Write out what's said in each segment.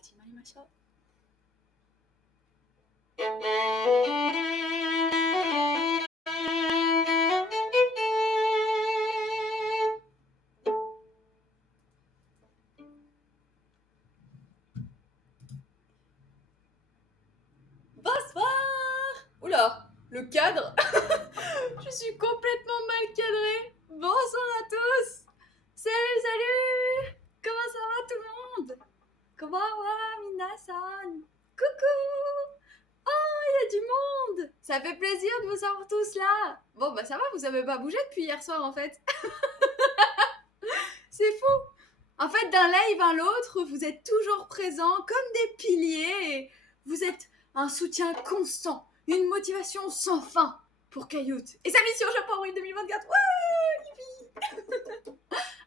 始まりましょう。Bonsoir. Oula, le cadre. Je suis complètement mal cadrée. Bonsoir à tous. Salut, salut. Comment ça va tout le monde? Konbanwa, minasan. Coucou. Oh, il y a du monde. Ça fait plaisir de vous avoir tous là. Bon, bah ça va, vous avez pas bougé depuis hier soir en fait. C'est fou. En fait, d'un live à l'autre, vous êtes toujours présents comme des piliers. Et vous êtes un soutien constant, une motivation sans fin pour Caillout et sa mission Japon World 2024. Ouais,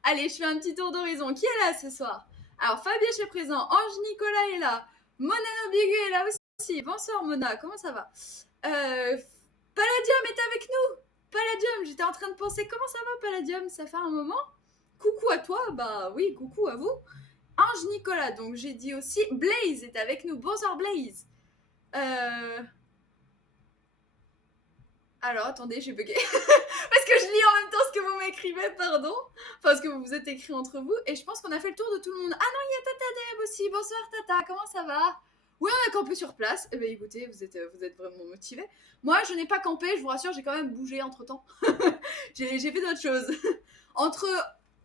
allez, je fais un petit tour d'horizon. Qui est là ce soir? Alors, Fabien est présent, Ange Nicolas est là, Mona Nobigu est là aussi. Bonsoir Mona, comment ça va? Palladium est avec nous. Palladium, j'étais en train de penser, comment ça va Palladium? Ça fait un moment? Coucou à toi, bah oui, coucou à vous. Ange Nicolas, donc j'ai dit aussi, Blaze est avec nous. Bonsoir Blaze. Alors, attendez, j'ai bugué. Parce que je lis en même temps ce que vous m'écrivez, pardon. Enfin, ce que vous vous êtes écrit entre vous. Et je pense qu'on a fait le tour de tout le monde. Ah non, il y a Tata Deb aussi. Bonsoir Tata, comment ça va? Oui, on a campé sur place. Eh bien, écoutez, vous êtes vraiment motivés. Moi, je n'ai pas campé, je vous rassure, j'ai quand même bougé entre-temps. j'ai fait d'autres choses. Entre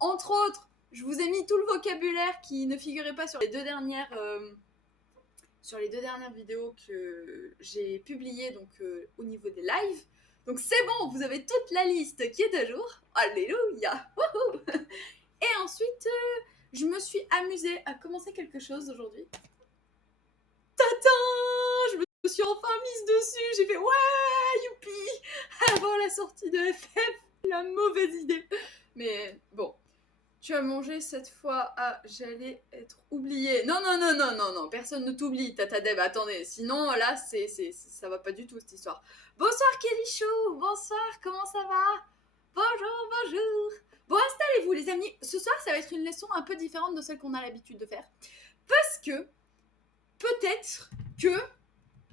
autres, je vous ai mis tout le vocabulaire qui ne figurait pas sur les deux dernières vidéos que j'ai publiées donc, au niveau des lives. Donc c'est bon, vous avez toute la liste qui est à jour. Alléluia. Wouhou. Et ensuite, je me suis amusée à commencer quelque chose aujourd'hui. Tata, je me suis enfin mise dessus. J'ai fait ouais, youpi. Avant la sortie de FF, la mauvaise idée. Mais bon, tu as mangé cette fois. Ah, j'allais être oubliée. Non, personne ne t'oublie, Tata Deb. Attendez, sinon là, ça va pas du tout cette histoire. Bonsoir Kelly Chou, bonsoir, comment ça va? Bonjour. Bon, installez-vous les amis. Ce soir, ça va être une leçon un peu différente de celle qu'on a l'habitude de faire. Parce que, peut-être que...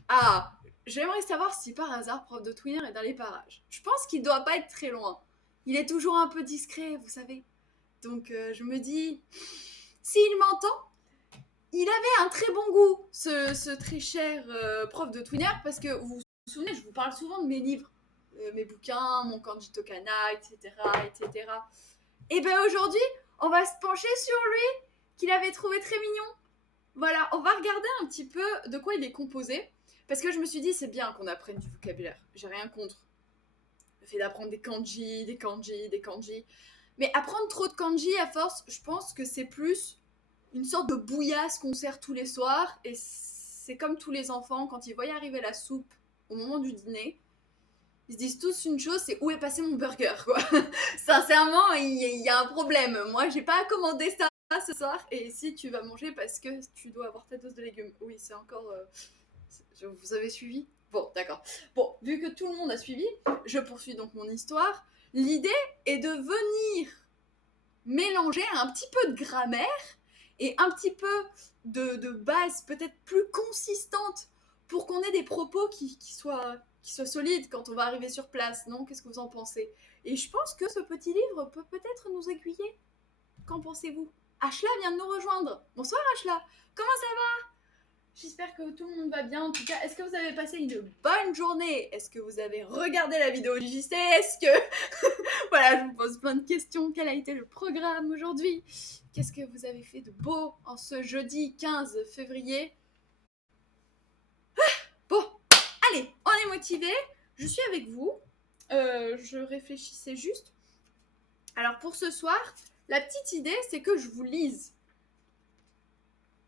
Ah, j'aimerais savoir si par hasard, prof de Twinner est dans les parages. Je pense qu'il doit pas être très loin. Il est toujours un peu discret, vous savez. Donc je me dis, s'il m'entend, il avait un très bon goût, ce très cher prof de Twinner, parce que vous vous souvenez, je vous parle souvent de mes livres, mes bouquins, mon Kanji Tokana, etc. Et bien aujourd'hui, on va se pencher sur lui, qu'il avait trouvé très mignon. Voilà, on va regarder un petit peu de quoi il est composé, parce que je me suis dit, c'est bien qu'on apprenne du vocabulaire, j'ai rien contre le fait d'apprendre des kanji. Mais apprendre trop de kanji à force, je pense que c'est plus une sorte de bouillasse qu'on sert tous les soirs. Et c'est comme tous les enfants, quand ils voient arriver la soupe au moment du dîner, ils se disent tous une chose, c'est où est passé mon burger, quoi. Sincèrement, il y a un problème. Moi, j'ai pas commandé ça ce soir. Et si tu vas manger parce que tu dois avoir ta dose de légumes. Oui, c'est encore... vous avez suivi? Bon, d'accord. Bon, vu que tout le monde a suivi, je poursuis donc mon histoire. L'idée est de venir mélanger un petit peu de grammaire et un petit peu de base peut-être plus consistante pour qu'on ait des propos qui soient solides quand on va arriver sur place, non? Qu'est-ce que vous en pensez? Et je pense que ce petit livre peut peut-être nous aiguiller. Qu'en pensez-vous? Ashla vient de nous rejoindre. Bonsoir Ashla, comment ça va? J'espère que tout le monde va bien. En tout cas, est-ce que vous avez passé une bonne journée? Est-ce que vous avez regardé la vidéo du JC? Est-ce que... voilà, je vous pose plein de questions. Quel a été le programme aujourd'hui? Qu'est-ce que vous avez fait de beau en ce jeudi 15 février? Bon, allez, on est motivés. Je suis avec vous. Je réfléchissais juste. Alors pour ce soir, la petite idée, c'est que je vous lise.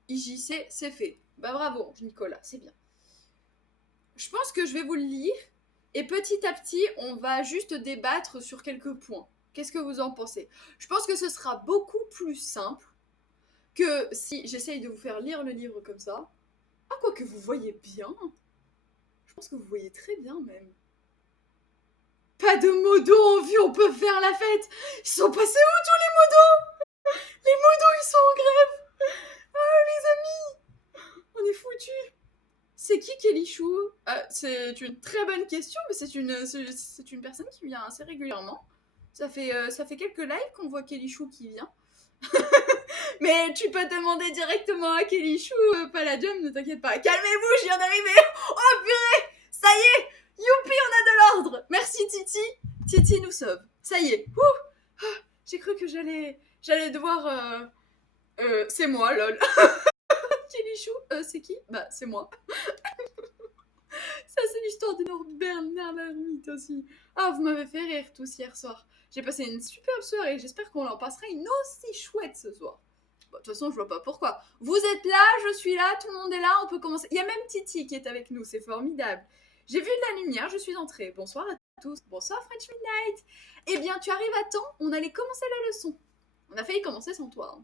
IJC, c'est fait. Bah bravo, Nicolas, c'est bien. Je pense que je vais vous le lire et petit à petit, on va juste débattre sur quelques points. Qu'est-ce que vous en pensez? Je pense que ce sera beaucoup plus simple que si j'essaye de vous faire lire le livre comme ça. Ah, quoi que vous voyez bien. Je pense que vous voyez très bien même. Pas de modos en vue, on peut faire la fête. Ils sont passés où tous les modos? Les modos, ils sont en grève. Oh les amis. qui Kelly Chou? C'est une très bonne question, mais c'est une personne qui vient assez régulièrement. Ça fait quelques lives qu'on voit Kelly Chou qui vient. Mais tu peux demander directement à Kelly Chou, Palladium, ne t'inquiète pas. Calmez-vous, je viens d'arriver. Oh purée, ça y est, youpi, on a de l'ordre. Merci Titi. Titi nous sauve. Ça y est. J'ai cru que j'allais devoir... c'est moi, lol. Kelly Chou, c'est qui? Bah, c'est moi. Ça, c'est l'histoire de Bernard l'ermite aussi. Ah, vous m'avez fait rire tous hier soir. J'ai passé une superbe soirée. J'espère qu'on en passera une aussi chouette ce soir. Bon, de toute façon, je vois pas pourquoi. Vous êtes là, je suis là, tout le monde est là, on peut commencer. Il y a même Titi qui est avec nous, c'est formidable. J'ai vu de la lumière, je suis entrée. Bonsoir à tous. Bonsoir French Midnight. Eh bien, tu arrives à temps, on allait commencer la leçon. On a failli commencer sans toi. Hein.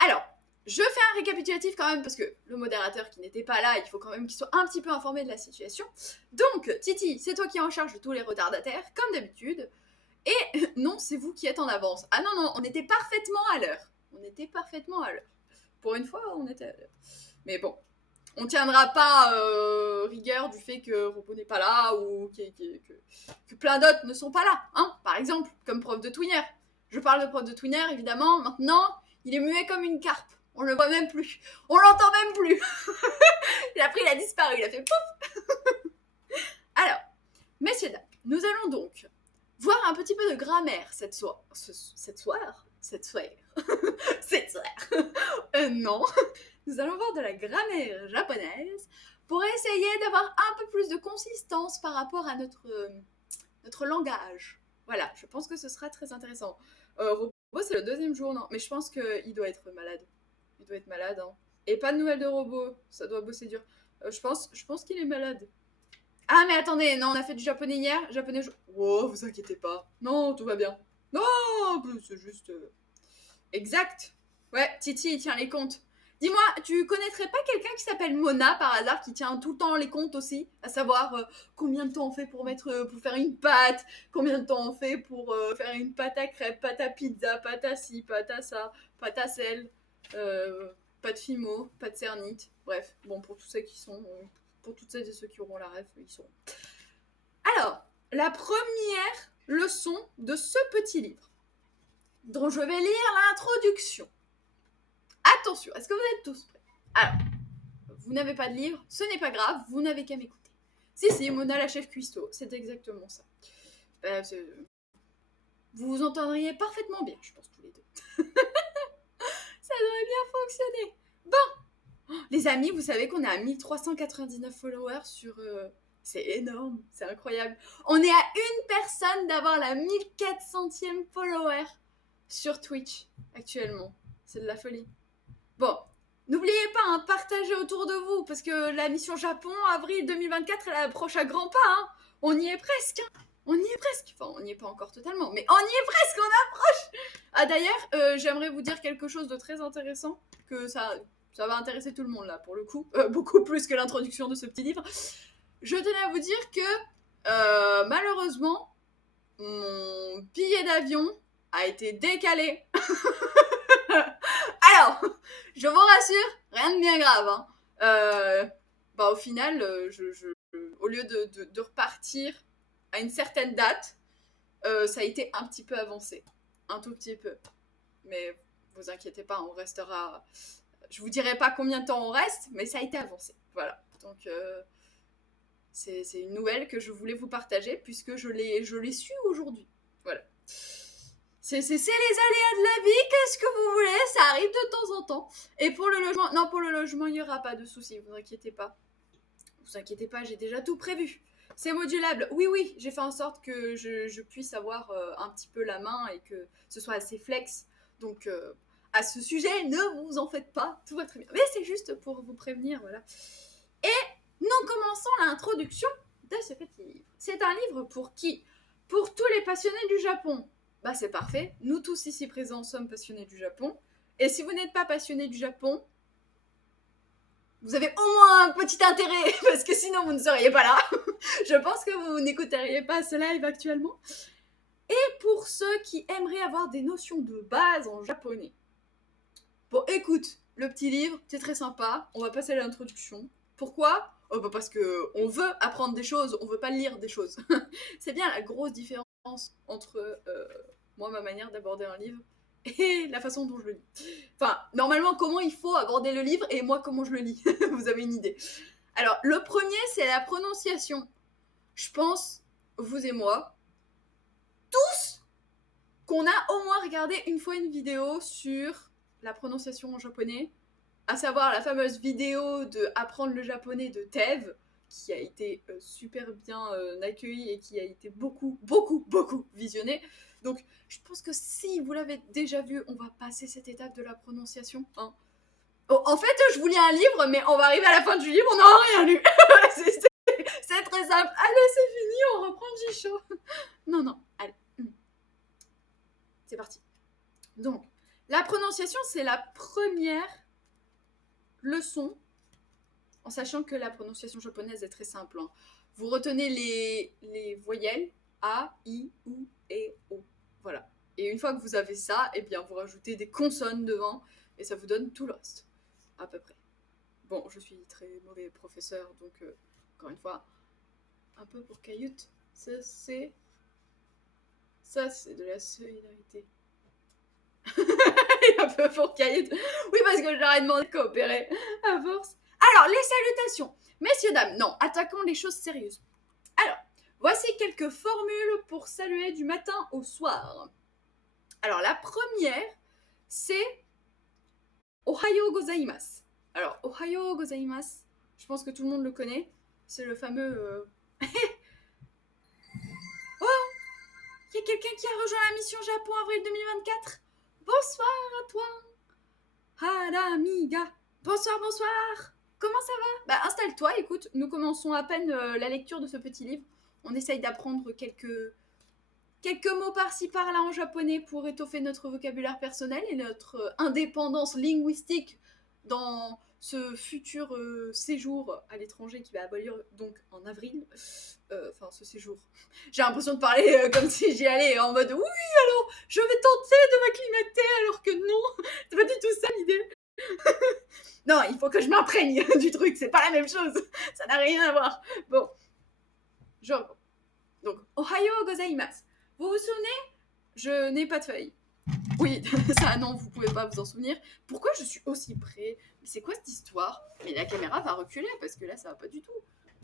Alors, je fais un récapitulatif quand même, parce que le modérateur qui n'était pas là, il faut quand même qu'il soit un petit peu informé de la situation. Donc, Titi, c'est toi qui es en charge de tous les retardataires, comme d'habitude. Et non, c'est vous qui êtes en avance. Ah non, non, on était parfaitement à l'heure. On était parfaitement à l'heure. Pour une fois, on était à l'heure. Mais bon, on tiendra pas rigueur du fait que Robo n'est pas là, ou que plein d'autres ne sont pas là. Hein, par exemple, comme prof de Twinner. Je parle de prof de Twinner, évidemment. Maintenant, il est muet comme une carpe. On le voit même plus. On l'entend même plus. Et après, il a disparu. Il a fait pouf. Alors, messieurs, dames, nous allons donc voir un petit peu de grammaire cette soir. Non. Nous allons voir de la grammaire japonaise pour essayer d'avoir un peu plus de consistance par rapport à notre langage. Voilà, je pense que ce sera très intéressant. Robo, c'est le deuxième jour, non? Mais je pense qu'il doit être malade. Il doit être malade, hein. Et pas de nouvelles de Robo, ça doit bosser dur. Je pense qu'il est malade. Ah, mais attendez, non, on a fait du japonais hier. Japonais. Oh, vous inquiétez pas. Non, tout va bien. Non, c'est juste. Exact. Ouais, Titi, il tient les comptes. Dis-moi, tu connaîtrais pas quelqu'un qui s'appelle Mona par hasard, qui tient tout le temps les comptes aussi? À savoir combien de temps on fait pour faire une pâte, combien de temps on fait pour faire une pâte à crêpes, pâte à pizza, pâte à ci, pâte à ça, pâte à sel, pâte fimo, pâte cernite. Bref, bon, pour tous ceux qui sont. Pour toutes celles et ceux qui auront la ref, ils seront. Alors, la première leçon de ce petit livre, dont je vais lire l'introduction. Attention, est-ce que vous êtes tous prêts? Alors, vous n'avez pas de livre, ce n'est pas grave, vous n'avez qu'à m'écouter. Si, Mona la chef cuistot, c'est exactement ça. Vous vous entendriez parfaitement bien, je pense, tous les deux. Ça devrait bien fonctionner. Bon, les amis, vous savez qu'on est à 1399 followers sur... C'est énorme, c'est incroyable. On est à une personne d'avoir la 1400e follower sur Twitch actuellement. C'est de la folie. Bon, n'oubliez pas, hein, partagez autour de vous, parce que la mission Japon, avril 2024, elle approche à grands pas. Hein. On y est presque. Hein. On y est presque. Enfin, on n'y est pas encore totalement, mais on y est presque, on approche. Ah d'ailleurs, j'aimerais vous dire quelque chose de très intéressant, que ça va intéresser tout le monde là, pour le coup. Beaucoup plus que l'introduction de ce petit livre. Je tenais à vous dire que, malheureusement, mon billet d'avion a été décalé. Alors, je vous rassure, rien de bien grave. Hein. Au final, au lieu de repartir à une certaine date, ça a été un petit peu avancé. Un tout petit peu. Mais vous inquiétez pas, on restera... Je vous dirai pas combien de temps on reste, mais ça a été avancé. Voilà. Donc, c'est une nouvelle que je voulais vous partager, puisque je l'ai su aujourd'hui. Voilà. C'est les aléas de la vie, qu'est-ce que vous voulez? Ça arrive de temps en temps. Et pour le logement, non, pour le logement, il n'y aura pas de souci, vous inquiétez pas. Vous inquiétez pas, j'ai déjà tout prévu. C'est modulable. Oui, j'ai fait en sorte que je puisse avoir un petit peu la main et que ce soit assez flex. Donc, à ce sujet, ne vous en faites pas, tout va très bien. Mais c'est juste pour vous prévenir, voilà. Et nous commençons l'introduction de ce petit livre. C'est un livre pour qui? Pour tous les passionnés du Japon. Bah c'est parfait, nous tous ici présents sommes passionnés du Japon. Et si vous n'êtes pas passionné du Japon, vous avez au moins un petit intérêt, parce que sinon vous ne seriez pas là. Je pense que vous n'écouteriez pas ce live actuellement. Et pour ceux qui aimeraient avoir des notions de base en japonais. Bon, écoute, le petit livre, c'est très sympa, on va passer à l'introduction. Pourquoi? Parce que on veut apprendre des choses, on veut pas lire des choses. C'est bien la grosse différence entre moi, ma manière d'aborder un livre et la façon dont je le lis. Enfin, normalement, comment il faut aborder le livre et moi, comment je le lis. Vous avez une idée. Alors, le premier, c'est la prononciation. Je pense, vous et moi, tous, qu'on a au moins regardé une fois une vidéo sur la prononciation en japonais, à savoir la fameuse vidéo de apprendre le japonais de Tev, qui a été super bien accueillie et qui a été beaucoup visionnée. Donc, je pense que si vous l'avez déjà vu, on va passer cette étape de la prononciation. Hein. Oh, en fait, je vous lis un livre, mais on va arriver à la fin du livre, on n'aura rien lu. C'est très simple. Allez, c'est fini, on reprend Jisho. Non, allez. C'est parti. Donc, la prononciation, c'est la première leçon, en sachant que la prononciation japonaise est très simple. Hein. Vous retenez les voyelles A, I, U, E, O. Voilà. Et une fois que vous avez ça, eh bien, vous rajoutez des consonnes devant et ça vous donne tout le reste. À peu près. Bon, je suis très mauvais professeur, donc encore une fois, un peu pour Caillou, ça c'est de la solidarité. Un peu pour Caillou. Oui, parce que je leur ai demandé de coopérer à force. Alors, les salutations. Messieurs, dames, non, attaquons les choses sérieuses. Alors, voici quelques formules pour saluer du matin au soir. Alors, la première, c'est Ohayo gozaimasu. Alors, Ohayo gozaimasu, je pense que tout le monde le connaît. C'est le fameux... Oh, il y a quelqu'un qui a rejoint la mission Japon avril 2024. Bonsoir à toi. Haramiga. Bonsoir. Comment ça va? Bah, installe-toi, écoute, nous commençons à peine la lecture de ce petit livre. On essaye d'apprendre quelques mots par-ci par-là en japonais pour étoffer notre vocabulaire personnel et notre indépendance linguistique dans ce futur séjour à l'étranger qui va abolir donc en avril. Enfin, ce séjour. J'ai l'impression de parler comme si j'y allais en mode oui, alors je vais tenter de m'acclimater, alors que non, c'est pas du tout ça l'idée. Non, il faut que je m'imprègne du truc, c'est pas la même chose. Ça n'a rien à voir. Bon. Genre. Donc, Ohayo gozaimasu. Vous vous souvenez? Je n'ai pas de feuille. Oui, ça non, vous pouvez pas vous en souvenir. Pourquoi je suis aussi près? Mais c'est quoi cette histoire? Mais la caméra va reculer parce que là, ça va pas du tout.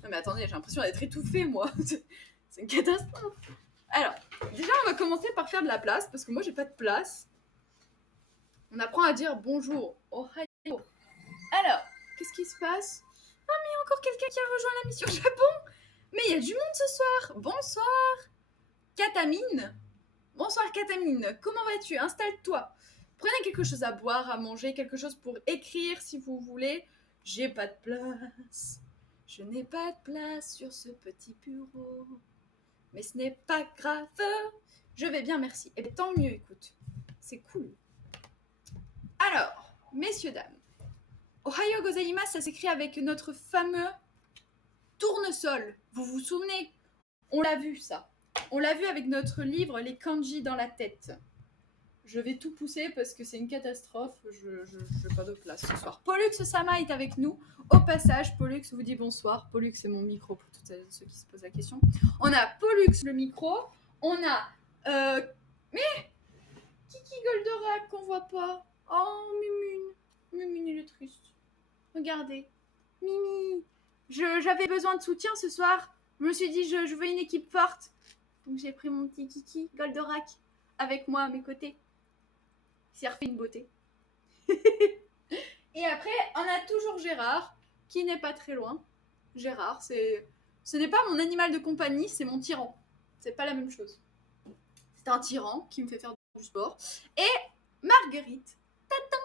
Non mais attendez, j'ai l'impression d'être étouffée, moi. C'est une catastrophe. Alors, déjà, on va commencer par faire de la place parce que moi, j'ai pas de place. On apprend à dire bonjour. Ohayo. Alors, qu'est-ce qui se passe? Ah, mais il y a encore quelqu'un qui a rejoint la mission Japon. Mais il y a du monde ce soir. Bonsoir. Katamine. Bonsoir Katamine. Comment vas-tu? Installe-toi. Prenez quelque chose à boire, à manger, quelque chose pour écrire si vous voulez. J'ai pas de place. Je n'ai pas de place sur ce petit bureau. Mais ce n'est pas grave. Je vais bien, merci. Et tant mieux, écoute. C'est cool. Alors, messieurs, dames. Ohayo gozaimasu, ça s'écrit avec notre fameux tournesol. Vous vous souvenez? On l'a vu, ça. On l'a vu avec notre livre Les kanji dans la tête. Je vais tout pousser parce que c'est une catastrophe. Je n'ai pas de place ce soir. Pollux Sama est avec nous. Au passage, Pollux vous dit bonsoir. Pollux, c'est mon micro pour tous ceux qui se posent la question. On a Pollux le micro. On a... Mais Kiki Goldorak qu'on voit pas. Oh, Mimune. Mimune, il est triste. Regardez. Mimi. J'avais besoin de soutien ce soir. Je me suis dit, je veux une équipe forte. Donc j'ai pris mon petit Kiki Goldorak avec moi à mes côtés. Il s'est refait une beauté. Et après, on a toujours Gérard, qui n'est pas très loin. Gérard, ce n'est pas mon animal de compagnie, c'est mon tyran. C'est pas la même chose. C'est un tyran qui me fait faire du sport. Et Marguerite. Tadam!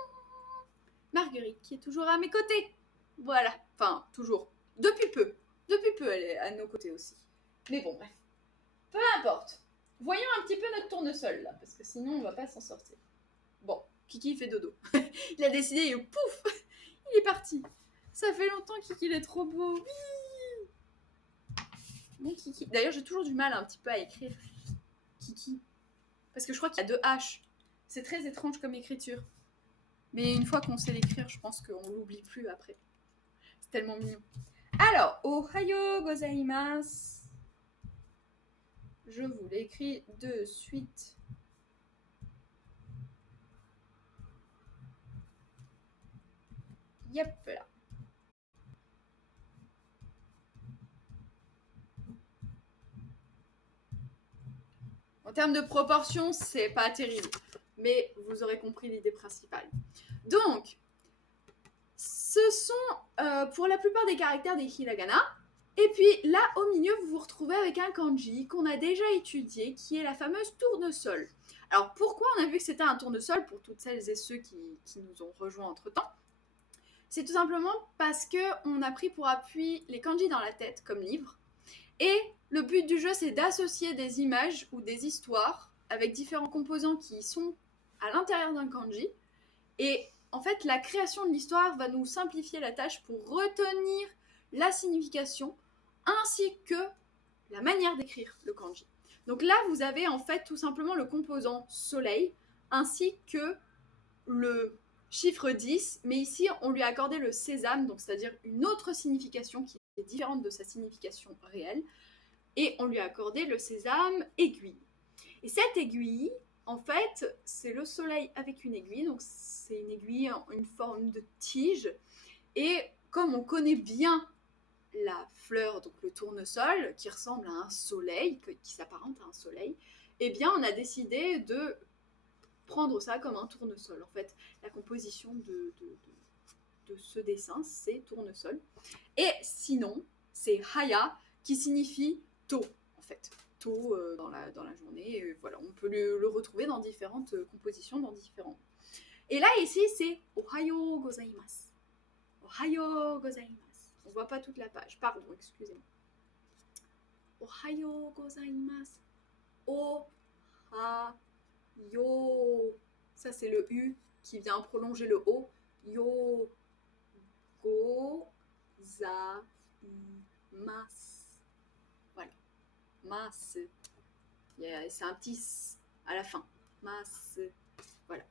Marguerite, qui est toujours à mes côtés. Voilà. Enfin, toujours. Depuis peu. Depuis peu, elle est à nos côtés aussi. Mais bon, bref. Peu importe. Voyons un petit peu notre tournesol, là, parce que sinon, on va pas s'en sortir. Bon, Kiki fait dodo. Il a décidé et pouf, il est parti. Ça fait longtemps, Kiki, il est trop beau. Oui. Mon Kiki. D'ailleurs, j'ai toujours du mal un petit peu à écrire Kiki. Parce que je crois qu'il y a 2 H. C'est très étrange comme écriture. Mais une fois qu'on sait l'écrire, je pense qu'on l'oublie plus après. tellement mignon. Alors, Ohayo gozaimasu. Je vous l'écris de suite. Yep, là. En termes de proportion, c'est pas terrible. Mais vous aurez compris l'idée principale. Donc, ce sont pour la plupart des caractères des hiragana. Et puis là, au milieu, vous vous retrouvez avec un kanji qu'on a déjà étudié, qui est la fameuse tournesol. Alors, pourquoi on a vu que c'était un tournesol pour toutes celles et ceux qui nous ont rejoints entre-temps? C'est tout simplement parce qu'on a pris pour appui les kanji dans la tête comme livre. Et le but du jeu, c'est d'associer des images ou des histoires avec différents composants qui sont à l'intérieur d'un kanji. Et en fait, la création de l'histoire va nous simplifier la tâche pour retenir la signification ainsi que la manière d'écrire le kanji. Donc là, vous avez en fait tout simplement le composant soleil ainsi que le chiffre 10, mais ici on lui a accordé le sésame, donc c'est-à-dire une autre signification qui est différente de sa signification réelle, et on lui a accordé le sésame aiguille. Et cette aiguille, en fait, c'est le soleil avec une aiguille, donc c'est une aiguille en une forme de tige, et comme on connaît bien la fleur, donc le tournesol, qui ressemble à un soleil, qui s'apparente à un soleil, eh bien on a décidé de prendre ça comme un tournesol. En fait, la composition de ce dessin, c'est tournesol. Et sinon, c'est haya, qui signifie tôt, en fait. Tôt dans la journée. Et voilà, on peut le retrouver dans différentes compositions, dans différents. Et là, ici, c'est Ohayo gozaimasu. Ohayo gozaimasu. On voit pas toute la page. Pardon, excusez-moi. Ohayo gozaimasu. Yo. Ça, c'est le U qui vient prolonger le O. Yo. Gozaimasu. Voilà. Mas. C'est un petit S à la fin. Mas. Voilà.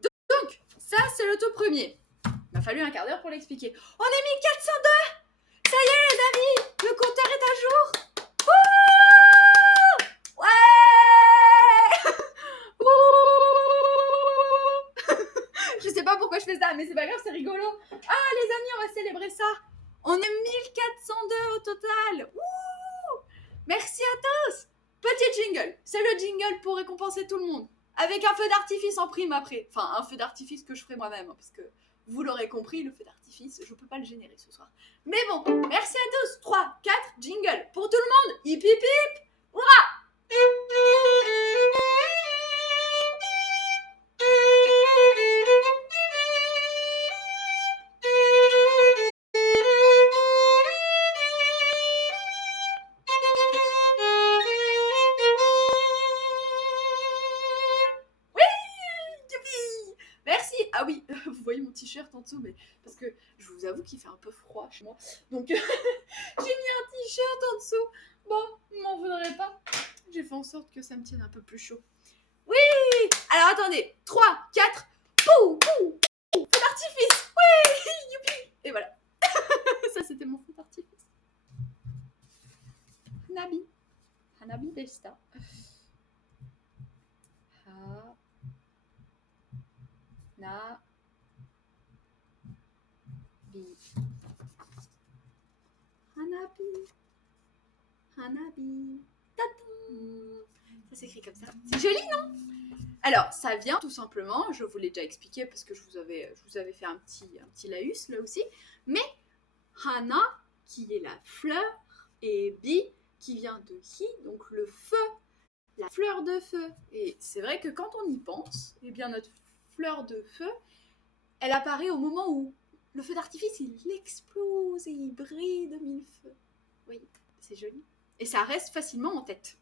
Donc, ça, c'est le tout premier. Il m'a fallu un quart d'heure pour l'expliquer. On est 1402! Ça y est, les amis! Le compteur est à jour! Wouh! Ouais! Je sais pas pourquoi je fais ça, mais c'est pas grave, c'est rigolo. Ah, les amis, on va célébrer ça. On est 1402 au total. Wouh! Merci à tous. Petit jingle. C'est le jingle pour récompenser tout le monde. Avec un feu d'artifice en prime après. Enfin, un feu d'artifice que je ferai moi-même. Parce que vous l'aurez compris, le feu d'artifice, je peux pas le générer ce soir. Mais bon, merci à tous. 3, 4, jingle. Pour tout le monde. Hip hip hip. Hurrah! Ah oui, vous voyez mon t-shirt en dessous, mais parce que je vous avoue qu'il fait un peu froid chez moi. Donc j'ai mis un t-shirt en dessous. Bon, m'en voudrez pas. J'ai fait en sorte que ça me tienne un peu plus chaud. Oui! Alors attendez, 3, 4, pou, pou, pou, feu d'artifice! Oui! Youpi! Et voilà. Ça c'était mon feu d'artifice. Hanabi. Hanabi deshita. Na. Hanabi. Tadam. Ça s'écrit comme ça. C'est joli, non? Alors, ça vient tout simplement, je vous l'ai déjà expliqué parce que je vous avais fait un petit laïus là aussi, mais Hana, qui est la fleur, et Bi, qui vient de Hi, donc le feu, la fleur de feu. Et c'est vrai que quand on y pense, eh bien notre fleur de feu, elle apparaît au moment où le feu d'artifice, il explose et il brille de mille feux. Oui, c'est joli. Et ça reste facilement en tête.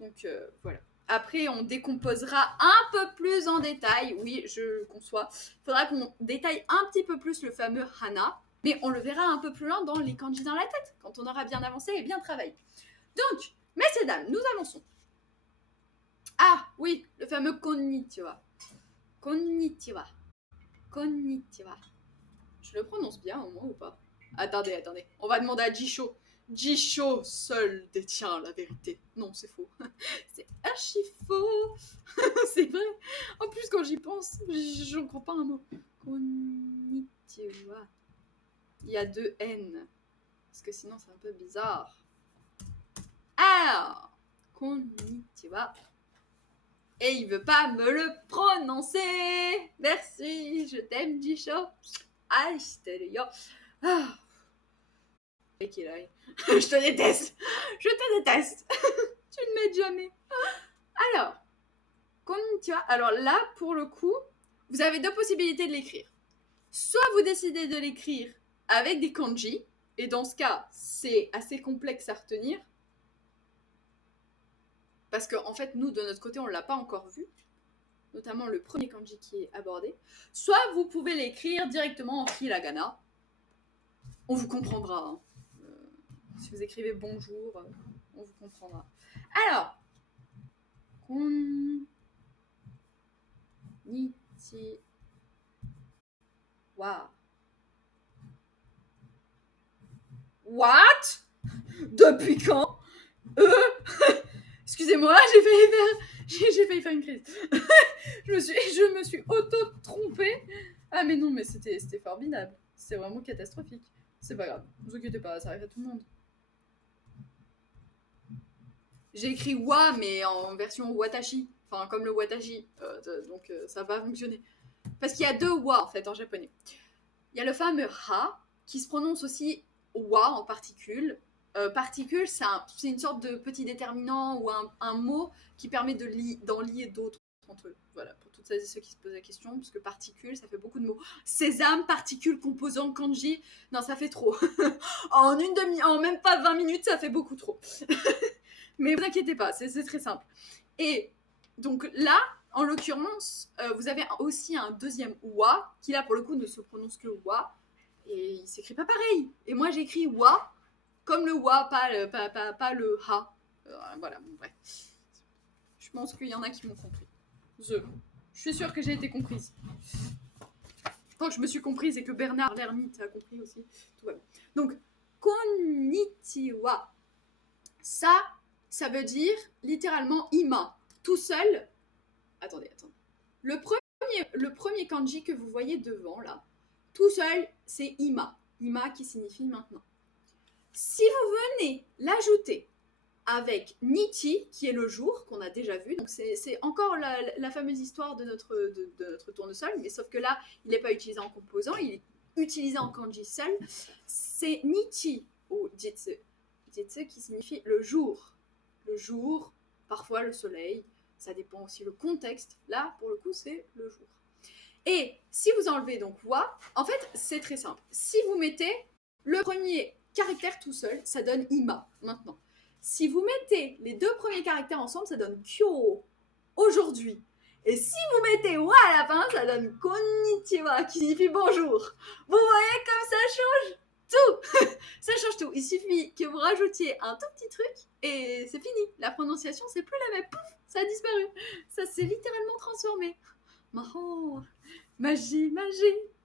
Donc voilà. Après, on décomposera un peu plus en détail. Oui, je conçois. Il faudra qu'on détaille un petit peu plus le fameux Hana. Mais on le verra un peu plus loin dans les kanji dans la tête, quand on aura bien avancé et bien travaillé. Donc, messieurs, dames, nous avançons. Ah, oui, le fameux konnichiwa. Konnichiwa. Konnichiwa. Je le prononce bien au moins ou pas? Attendez. On va demander à Jisho. Jisho seul détient la vérité. Non, c'est faux. C'est archi faux. C'est vrai. En plus, quand j'y pense, je ne crois pas un mot. Konnichiwa. Il y a 2 N. Parce que sinon, c'est un peu bizarre. Alors, konnichiwa. Et il veut pas me le prononcer. Merci, je t'aime, Jisho. Aïe, c'était yo. Ah. Et qu'il aille. Je te déteste. Je te déteste. Tu ne m'aides jamais. Alors, konnichiwa. Alors là, pour le coup, vous avez 2 possibilités de l'écrire. Soit vous décidez de l'écrire avec des kanji, et dans ce cas, c'est assez complexe à retenir. Parce qu'en fait, nous, de notre côté, on ne l'a pas encore vu. Notamment le premier kanji qui est abordé. Soit vous pouvez l'écrire directement en hiragana. On vous comprendra. Hein. Si vous écrivez bonjour, on vous comprendra. Alors, konnichiwa. What? Depuis quand? Excusez-moi, j'ai failli faire une crise. je me suis auto-trompée. Ah mais non, mais c'était formidable. C'est vraiment catastrophique. C'est pas grave, ne vous inquiétez pas, ça arrive à tout le monde. J'ai écrit wa, mais en version watashi. Enfin, comme le watashi. Donc ça va fonctionner. Parce qu'il y a 2 wa, en fait, en japonais. Il y a le fameux ha, qui se prononce aussi wa en particule. Particule, c'est une sorte de petit déterminant ou un mot qui permet d'en lier d'autres entre eux. Voilà, pour toutes celles et ceux qui se posent la question, parce que particule, ça fait beaucoup de mots. Sésame, particule, composant, kanji, non, ça fait trop. En même pas 20 minutes, ça fait beaucoup trop. Mais vous inquiétez pas, c'est très simple. Et donc là, en l'occurrence, vous avez aussi un deuxième wa, qui là, pour le coup, ne se prononce que wa, et il s'écrit pas pareil. Et moi, j'écris wa, comme le wa, pas le ha. Voilà, bon, bref. Je pense qu'il y en a qui m'ont compris. Je suis sûre que j'ai été comprise. Tant que je me suis comprise et que Bernard l'ermite a compris aussi, tout va bien. Donc, konnichiwa. Ça veut dire littéralement ima. Tout seul. Attendez. Le premier kanji que vous voyez devant, là, tout seul, c'est ima. Ima qui signifie maintenant. Si vous venez l'ajouter avec Nichi, qui est le jour, qu'on a déjà vu, donc c'est encore la fameuse histoire de notre tournesol, mais sauf que là, il n'est pas utilisé en composant, il est utilisé en kanji seul. C'est Nichi ou Jitsu. Jitsu qui signifie le jour. Le jour, parfois le soleil, ça dépend aussi le contexte. Là, pour le coup, c'est le jour. Et si vous enlevez donc wa, en fait, c'est très simple. Si vous mettez le premier caractère tout seul, ça donne ima, maintenant. Si vous mettez les 2 premiers caractères ensemble, ça donne kyo, aujourd'hui. Et si vous mettez wa à la fin, ça donne konnichiwa, qui signifie bonjour. Vous voyez comme ça change tout. Ça change tout. Il suffit que vous rajoutiez un tout petit truc et c'est fini. La prononciation, c'est plus la même. Pouf, ça a disparu. Ça s'est littéralement transformé. Mahou, magie,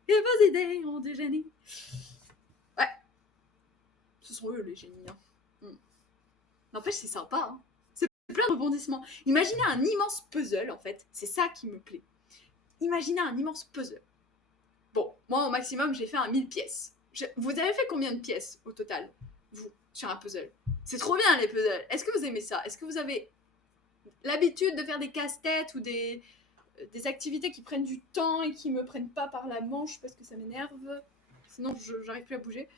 et vos idées ont du génie. Ouais. Ce sont eux les génies. Hein. N'empêche, c'est sympa. Hein. C'est plein de rebondissements. Imaginez un immense puzzle, en fait. C'est ça qui me plaît. Imaginez un immense puzzle. Bon, moi, au maximum, j'ai fait un 1000 pièces. Vous avez fait combien de pièces au total, vous, sur un puzzle? C'est trop bien, les puzzles. Est-ce que vous aimez ça? Est-ce que vous avez l'habitude de faire des casse-têtes ou des activités qui prennent du temps et qui me prennent pas par la manche parce que ça m'énerve? Sinon, j'arrive plus à bouger.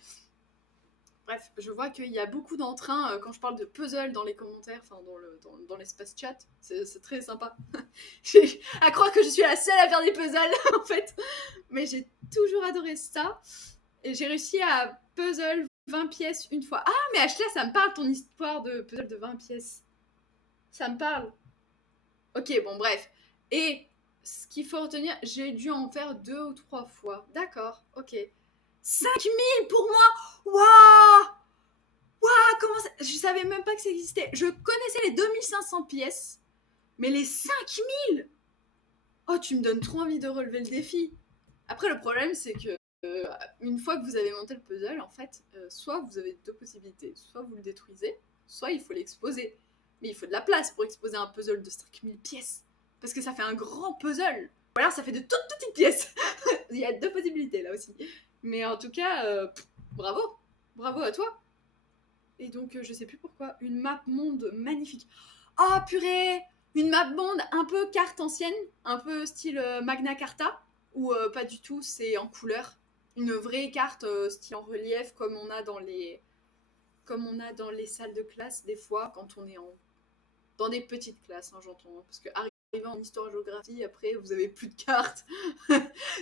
Bref, je vois qu'il y a beaucoup d'entrain quand je parle de puzzle dans les commentaires, enfin dans l'espace chat. C'est très sympa. À croire que je suis la seule à faire des puzzles, en fait. Mais j'ai toujours adoré ça. Et j'ai réussi à puzzle 20 pièces une fois. Ah, mais Ashley, ça me parle ton histoire de puzzle de 20 pièces. Ça me parle. Ok, bon, bref. Et ce qu'il faut retenir, j'ai dû en faire 2 ou 3 fois. D'accord, ok. 5000 pour moi. Waouh, comment ça... Je savais même pas que ça existait. Je connaissais les 2500 pièces, mais les 5000. Oh, tu me donnes trop envie de relever le défi. Après, le problème, c'est que une fois que vous avez monté le puzzle, en fait, soit vous avez deux possibilités. Soit vous le détruisez, soit il faut l'exposer. Mais il faut de la place pour exposer un puzzle de 5000 pièces. Parce que ça fait un grand puzzle. Ou alors ça fait de toutes petites pièces. Il y a deux possibilités là aussi. Mais en tout cas, bravo. Bravo à toi. Et donc, je sais plus pourquoi, une map monde magnifique. Oh purée! Une map monde un peu carte ancienne, un peu style Magna Carta, ou pas du tout, c'est en couleur. Une vraie carte style en relief comme on a dans les salles de classe des fois quand on est dans des petites classes, hein, j'entends. Parce que arrivé en histoire-géographie, après, vous avez plus de cartes.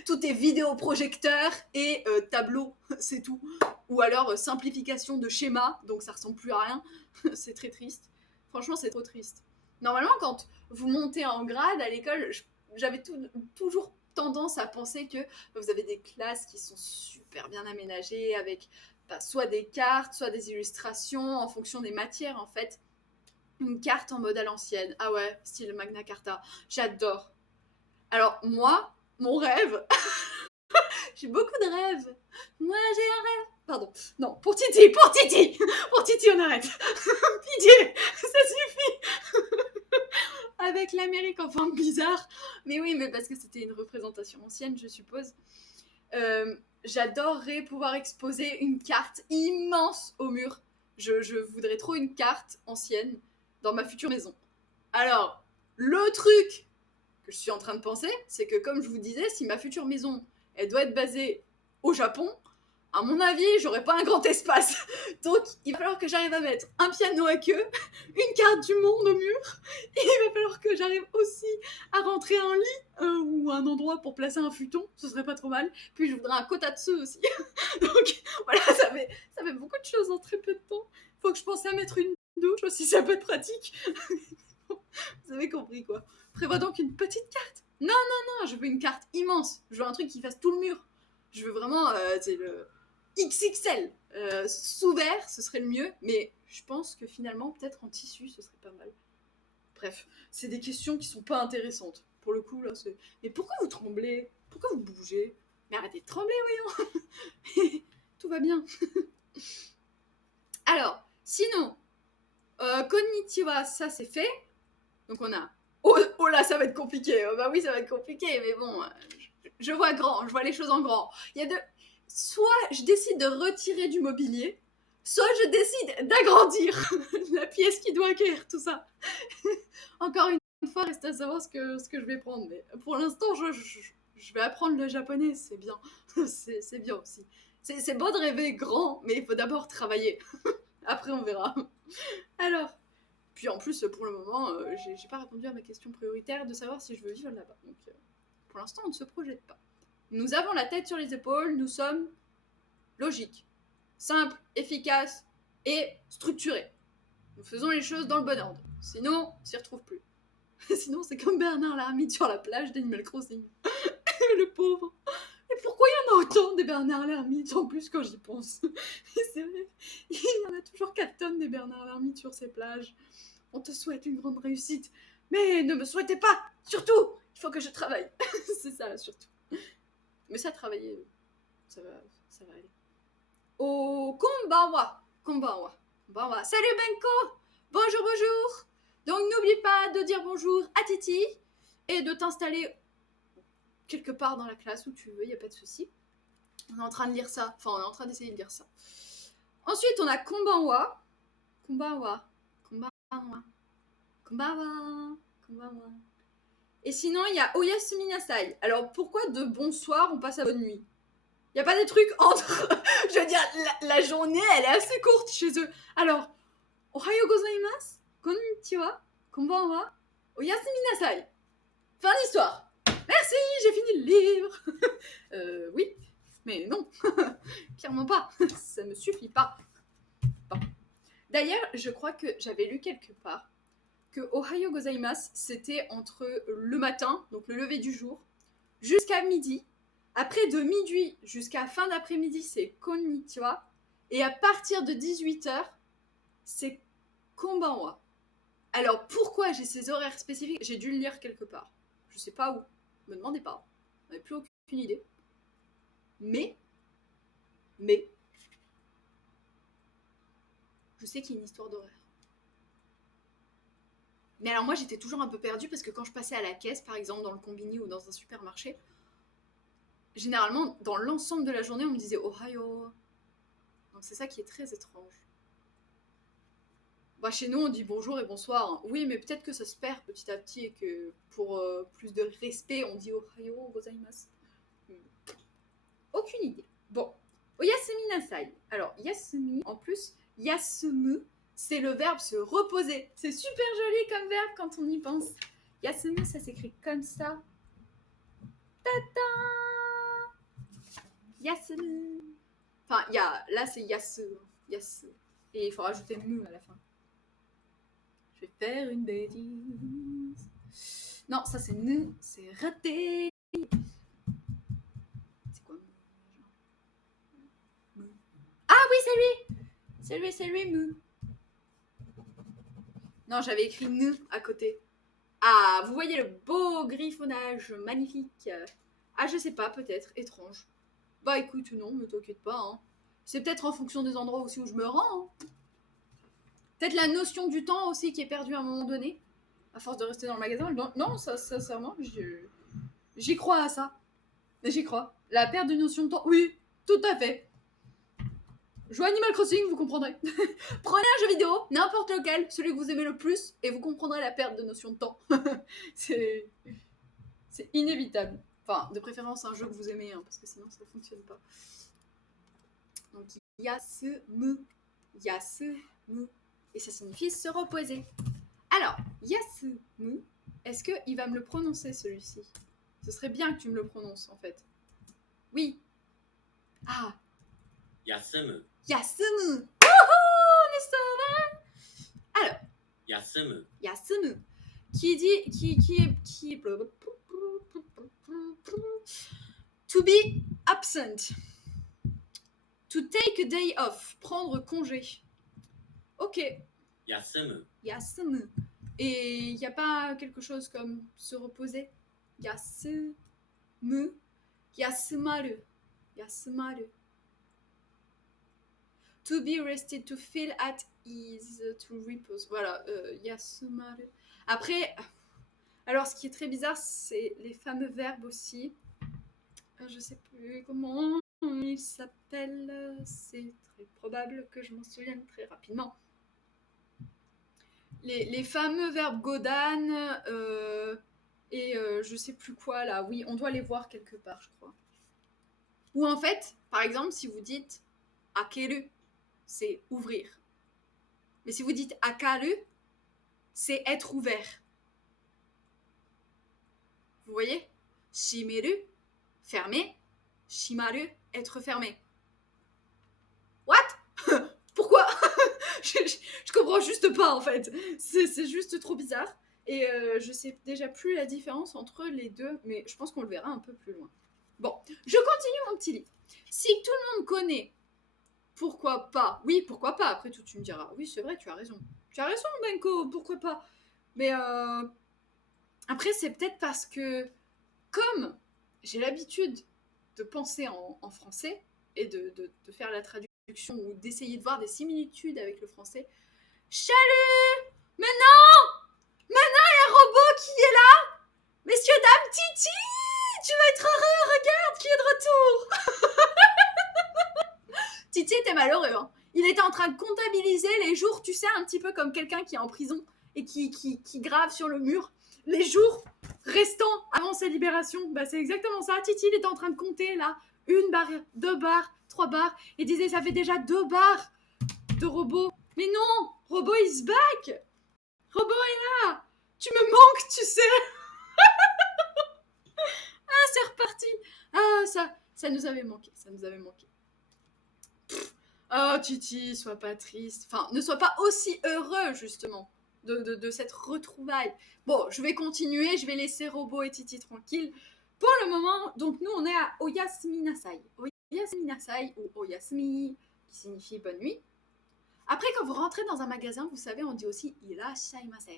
Tout est vidéoprojecteur et tableau, c'est tout. Ou alors simplification de schéma, donc ça ressemble plus à rien. C'est très triste. Franchement, c'est trop triste. Normalement, quand vous montez en grade à l'école, j'avais toujours tendance à penser que vous avez des classes qui sont super bien aménagées avec soit des cartes, soit des illustrations en fonction des matières en fait. Une carte en mode à l'ancienne. Ah ouais, style Magna Carta. J'adore. Alors moi, mon rêve, j'ai beaucoup de rêves. Moi j'ai un rêve. Pardon. Non, pour Titi, pour Titi. Pour Titi, on arrête. Pitié, ça suffit. Avec l'Amérique en forme bizarre. Mais oui, mais parce que c'était une représentation ancienne, je suppose. J'adorerais pouvoir exposer une carte immense au mur. Je voudrais trop une carte ancienne dans ma future maison. Alors, le truc que je suis en train de penser, c'est que comme je vous disais, si ma future maison, elle doit être basée au Japon, à mon avis, j'aurais pas un grand espace. Donc, il va falloir que j'arrive à mettre un piano à queue, une carte du monde au mur, et il va falloir que j'arrive aussi à rentrer un lit ou un endroit pour placer un futon, ce serait pas trop mal. Puis je voudrais un kotatsu aussi. Donc, voilà, ça fait beaucoup de choses en très peu de temps. Faut que je pense à mettre une douche aussi, ça peut être pratique. Vous avez compris quoi. Prévois donc une petite carte. Non, non, non, je veux une carte immense. Je veux un truc qui fasse tout le mur. Je veux vraiment, c'est le XXL. Sous verre, ce serait le mieux. Mais je pense que finalement, peut-être en tissu, ce serait pas mal. Bref, c'est des questions qui sont pas intéressantes. Pour le coup, là, c'est... Mais pourquoi vous tremblez? Pourquoi vous bougez? Mais arrêtez de trembler, voyons. Tout va bien. Alors, sinon, konnichiwa, ça c'est fait. Donc on a... Oh là, ça va être compliqué. Oh, bah oui, ça va être compliqué, mais bon, je vois grand, je vois les choses en grand. Il y a deux... Soit je décide de retirer du mobilier, soit je décide d'agrandir la pièce qui doit accueillir tout ça. Encore une fois, reste à savoir ce que je vais prendre. Mais pour l'instant, je vais apprendre le japonais, c'est bien. C'est bien aussi. C'est beau de rêver grand, mais il faut d'abord travailler. Après, on verra. Alors, puis en plus, pour le moment, j'ai pas répondu à ma question prioritaire de savoir si je veux vivre là-bas. Donc, pour l'instant, on ne se projette pas. Nous avons la tête sur les épaules, nous sommes logiques, simples, efficaces et structurés. Nous faisons les choses dans le bon ordre. Sinon, on s'y retrouve plus. Sinon, c'est comme Bernard l'ermite sur la plage d'Animal Crossing. Le pauvre. Et pourquoi il y en a autant des Bernard l'ermite en plus quand j'y pense? C'est vrai, il y en a toujours 4 tonnes des Bernard l'ermite sur ces plages. On te souhaite une grande réussite, mais ne me souhaitez pas. Surtout, il faut que je travaille. C'est ça, surtout. Mais ça, travailler, ça va aller. Oh, konbanwa. Konbanwa. Konbanwa. Salut Benko. Bonjour, bonjour. Donc n'oublie pas de dire bonjour à Titi et de t'installer quelque part dans la classe où tu veux, il n'y a pas de souci. On est en train de lire ça. Enfin, on est en train d'essayer de lire ça. Ensuite, on a konbanwa. Konbanwa. Konbanwa. Konbanwa. Konbanwa. Et sinon, il y a Oyasumi Nasai. Alors, pourquoi de bonsoir, on passe à bonne nuit? Il n'y a pas des trucs entre... Je veux dire, la journée, elle est assez courte chez eux. Alors, Ohayo gozaimasu, konnichiwa, konbanwa, Oyasumi Nasai. Fin d'histoire. Merci, j'ai fini le livre. Oui, mais non. Clairement pas. Ça ne suffit pas. Bon. D'ailleurs, je crois que j'avais lu quelque part que Ohayo gozaimasu, c'était entre le matin, donc le lever du jour, jusqu'à midi. Après, de midi jusqu'à fin d'après-midi, c'est konnichiwa. Et à partir de 18h, c'est konbanwa. Alors, pourquoi j'ai ces horaires spécifiques? J'ai dû le lire quelque part. Je sais pas où. Me demandez pas. J'en ai plus aucune idée. Mais Mais je sais qu'il y a une histoire d'horaire. Mais alors moi j'étais toujours un peu perdue parce que quand je passais à la caisse, par exemple dans le combini ou dans un supermarché, généralement dans l'ensemble de la journée on me disait Ohio. Donc c'est ça qui est très étrange. Bah chez nous on dit bonjour et bonsoir. Hein. Oui mais peut-être que ça se perd petit à petit et que pour plus de respect on dit Ohio gozaimasu. Aucune idée. Bon, Oyasumi Nasai. Alors Yasumi, en plus, Yasumu, c'est le verbe se reposer. C'est super joli comme verbe quand on y pense. Yasumu, ça s'écrit comme ça. Tata Yasumu. Enfin, là c'est Yasu. Yasu. Et il faut rajouter mu à la fin. Je vais faire une bêtise. Non, ça c'est ne, c'est raté. C'est quoi mu? Ah oui, c'est lui, mu. Non, j'avais écrit ne à côté. Ah, vous voyez le beau griffonnage magnifique. Ah, je sais pas, peut-être, étrange. Bah écoute, non, ne t'inquiète pas. Hein. C'est peut-être en fonction des endroits aussi où je me rends. Hein. Peut-être la notion du temps aussi qui est perdue à un moment donné, à force de rester dans le magasin. Non, ça, sincèrement, j'y crois à ça. J'y crois. La perte de notion de temps, oui, tout à fait. Jouez Animal Crossing, vous comprendrez. Prenez un jeu vidéo, n'importe lequel, celui que vous aimez le plus, et vous comprendrez la perte de notion de temps. c'est inévitable. Enfin, de préférence un jeu que vous aimez, hein, parce que sinon ça ne fonctionne pas. Donc, Yasumu. Yasumu. Et ça signifie se reposer. Alors, Yasumu, est-ce qu'il va me le prononcer celui-ci? Ce serait bien que tu me le prononces en fait. Oui. Ah. Yasumu. Yasumu. Wouhou, on est sauvés. Alors. Yasumu. Yasumu. Qui est to be absent. To take a day off. Prendre congé. Ok. Yasumu. Yasumu. Et il n'y a pas quelque chose comme se reposer? Yasumu. Yasumaru. Yasumaru. To be rested, to feel at ease, to repose. Voilà, yasumaru. Après, alors ce qui est très bizarre, c'est les fameux verbes aussi. Je sais plus comment ils s'appellent. C'est très probable que je m'en souvienne très rapidement. Les fameux verbes godan et je sais plus quoi là. Oui, on doit les voir quelque part, je crois. Ou en fait, par exemple, si vous dites akeru, c'est ouvrir. Mais si vous dites akaru, c'est être ouvert. Vous voyez? Shimeru, fermé. Shimaru, être fermé. What? Pourquoi? je comprends juste pas en fait. C'est juste trop bizarre. Et je sais déjà plus la différence entre les deux, mais je pense qu'on le verra un peu plus loin. Bon, je continue mon petit livre. Si tout le monde connaît, pourquoi pas? Oui, pourquoi pas? Après tout, tu me diras. Oui, c'est vrai, tu as raison. Tu as raison, Benko, pourquoi pas? Mais après, c'est peut-être parce que, comme j'ai l'habitude de penser en français et de faire la traduction ou d'essayer de voir des similitudes avec le français. Chalut! Mais non! Maintenant, il y a un robot qui est là! Messieurs, dames, Titi! Tu vas être heureux, regarde qui est de retour! Titi était malheureux, hein. Il était en train de comptabiliser les jours, tu sais, un petit peu comme quelqu'un qui est en prison et qui grave sur le mur les jours restants avant sa libération. Bah, c'est exactement ça. Titi, il était en train de compter, là. 1 barre, 2 barres, 3 barres. Et disait, ça fait déjà 2 barres de robot. Mais non! Robot is back! Robot est là! Tu me manques, tu sais! Ah, c'est reparti! Ah, ça nous avait manqué. Ça nous avait manqué. Oh, Titi, sois pas triste. Enfin, ne sois pas aussi heureux, justement, de cette retrouvaille. Bon, je vais continuer, je vais laisser Robot et Titi tranquilles. Pour le moment, donc nous, on est à Oyasumi Nasai. Oyasumi Nasai, ou Oyasumi, qui signifie bonne nuit. Après, quand vous rentrez dans un magasin, vous savez, on dit aussi Irashaimase.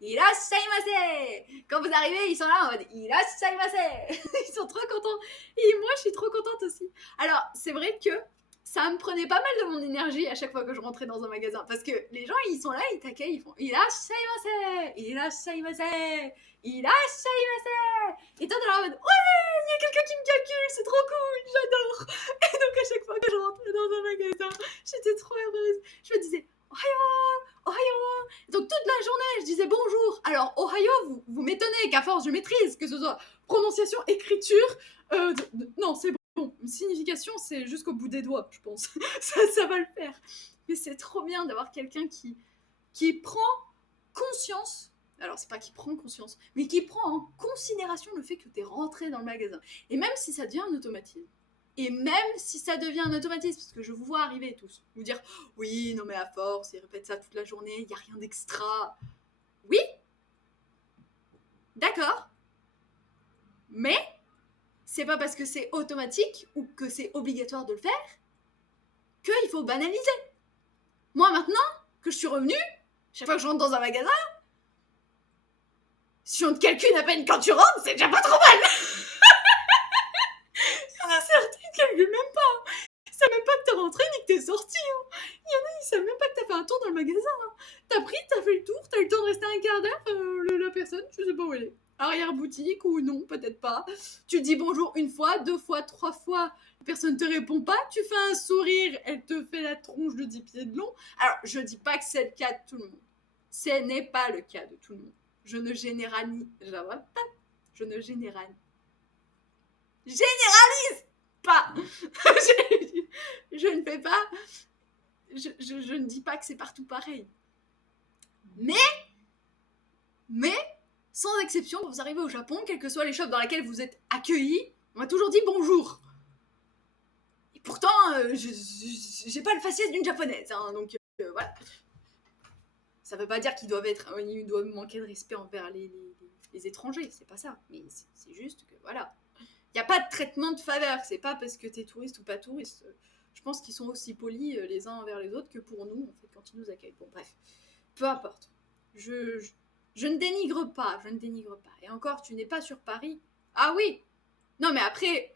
Irashaimase! Quand vous arrivez, ils sont là en mode Irashaimase! Ils sont trop contents. Et moi, je suis trop contente aussi. Alors, c'est vrai que ça me prenait pas mal de mon énergie à chaque fois que je rentrais dans un magasin. Parce que les gens, ils sont là, ils t'accueillent, ils font Irashaimase, Irashaimase, Irashaimase. Et toi, t'es là en mode ouais, il y a quelqu'un qui me calcule, c'est trop cool, j'adore. Et donc, à chaque fois que je rentrais dans un magasin, j'étais trop heureuse. Je me disais Ohayo, Ohayo. Donc, toute la journée, je disais bonjour. Alors, Ohayo, vous m'étonnez qu'à force, je maîtrise, que ce soit prononciation, écriture. Non, c'est bon, signification, c'est jusqu'au bout des doigts, je pense. ça va le faire. Mais c'est trop bien d'avoir quelqu'un qui prend conscience, alors c'est pas qui prend conscience, mais qui prend en considération le fait que t'es rentré dans le magasin. Et même si ça devient un automatisme, parce que je vous vois arriver tous, vous dire oui, non mais à force, ils répètent ça toute la journée, il n'y a rien d'extra. Oui, d'accord, mais c'est pas parce que c'est automatique ou que c'est obligatoire de le faire qu'il faut banaliser. Moi, maintenant que je suis revenue, chaque fois que je rentre dans un magasin, si on te calcule à peine quand tu rentres, c'est déjà pas trop mal. Il y en a certains qui calculent même pas. Ils savent même pas que t'es rentré ni que t'es sorti. Il y en a, ils savent même pas que t'as fait un tour dans le magasin. T'as fait le tour, t'as eu le temps de rester un quart d'heure, la personne, je sais pas où elle est. Arrière-boutique ou non, peut-être pas. Tu dis bonjour une fois, 2 fois, 3 fois, personne te répond pas, tu fais un sourire, elle te fait la tronche de 10 pieds de long. Alors, je dis pas que c'est le cas de tout le monde. Ce n'est pas le cas de tout le monde. Je ne généralise pas. je ne fais pas. Je ne dis pas que c'est partout pareil. Mais, sans exception, quand vous arrivez au Japon, quelles que soient les shops dans lesquelles vous êtes accueillis, on m'a toujours dit bonjour. Et pourtant, j'ai pas le faciès d'une japonaise, hein, donc voilà. Ça veut pas dire qu'ils doivent manquer de respect envers les étrangers, c'est pas ça. Mais c'est juste que voilà. Il n'y a pas de traitement de faveur, c'est pas parce que t'es touriste ou pas touriste. Je pense qu'ils sont aussi polis les uns envers les autres que pour nous, en fait, quand ils nous accueillent. Bon, bref, peu importe. Je ne dénigre pas, Et encore, tu n'es pas sur Paris. Ah oui. Non, mais après,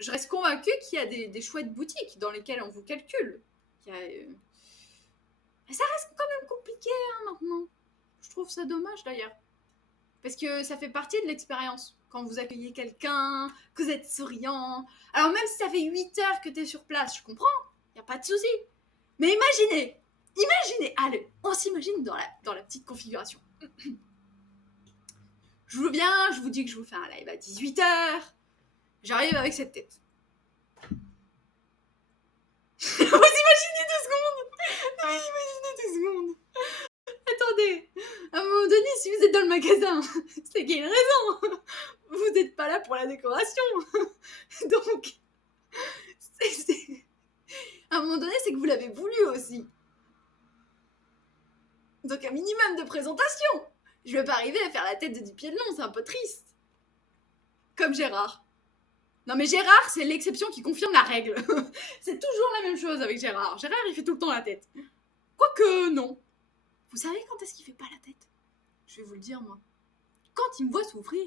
je reste convaincue qu'il y a des chouettes boutiques dans lesquelles on vous calcule. Mais ça reste quand même compliqué maintenant. Je trouve ça dommage d'ailleurs. Parce que ça fait partie de l'expérience. Quand vous accueillez quelqu'un, que vous êtes souriant. Alors même si ça fait 8 heures que t'es sur place, je comprends. Y a pas de souci. Mais imaginez, allez, on s'imagine dans la petite configuration. Je vous dis que je vous fais un live à 18 heures. J'arrive avec cette tête. Vous imaginez 2 secondes. Attendez, à un moment donné, si vous êtes dans le magasin, c'est qu'il y a une raison. Vous n'êtes pas là pour la décoration. Donc, à un moment donné, c'est que vous l'avez voulu aussi. Donc, un minimum de présentation. Je vais pas arriver à faire la tête de 10 pieds de long, c'est un peu triste. Comme Gérard. Non mais Gérard, c'est l'exception qui confirme la règle. C'est toujours la même chose avec Gérard. Gérard, il fait tout le temps la tête. Quoique, non. Vous savez quand est-ce qu'il fait pas la tête? Je vais vous le dire, moi. Quand il me voit s'ouvrir.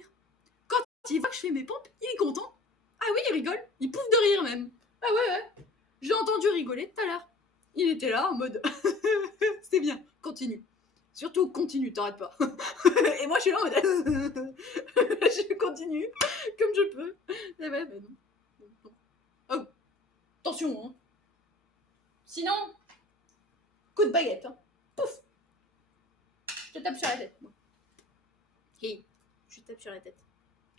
Quand il voit que je fais mes pompes, il est content. Ah oui, il rigole. Il pouffe de rire, même. Ah ouais. J'ai entendu rigoler tout à l'heure. Il était là, en mode... C'est bien, continue. Surtout, continue, t'arrêtes pas. Et moi, je suis là en mode... Je continue, comme je peux. Mais ouais, mais non. Oh, attention, hein. Sinon, coup de baguette, hein. Pouf. Je te tape sur la tête, moi. Hey, je tape sur la tête.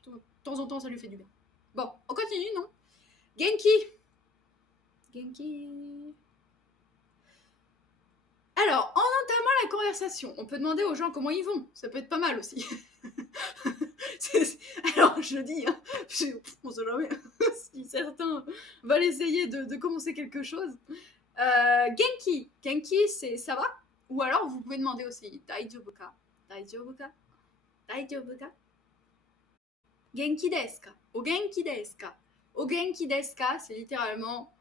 De temps en temps, ça lui fait du bien. Bon, on continue, non? Genki. Alors, en entamant la conversation, on peut demander aux gens comment ils vont. Ça peut être pas mal aussi. Alors, je dis, hein, on sait jamais si certains veulent essayer de commencer quelque chose. Genki. Genki, c'est ça va? Ou alors, vous pouvez demander aussi Daijoubu ka? Genki desu ka? O genki desu ka? O genki desu ka, c'est littéralement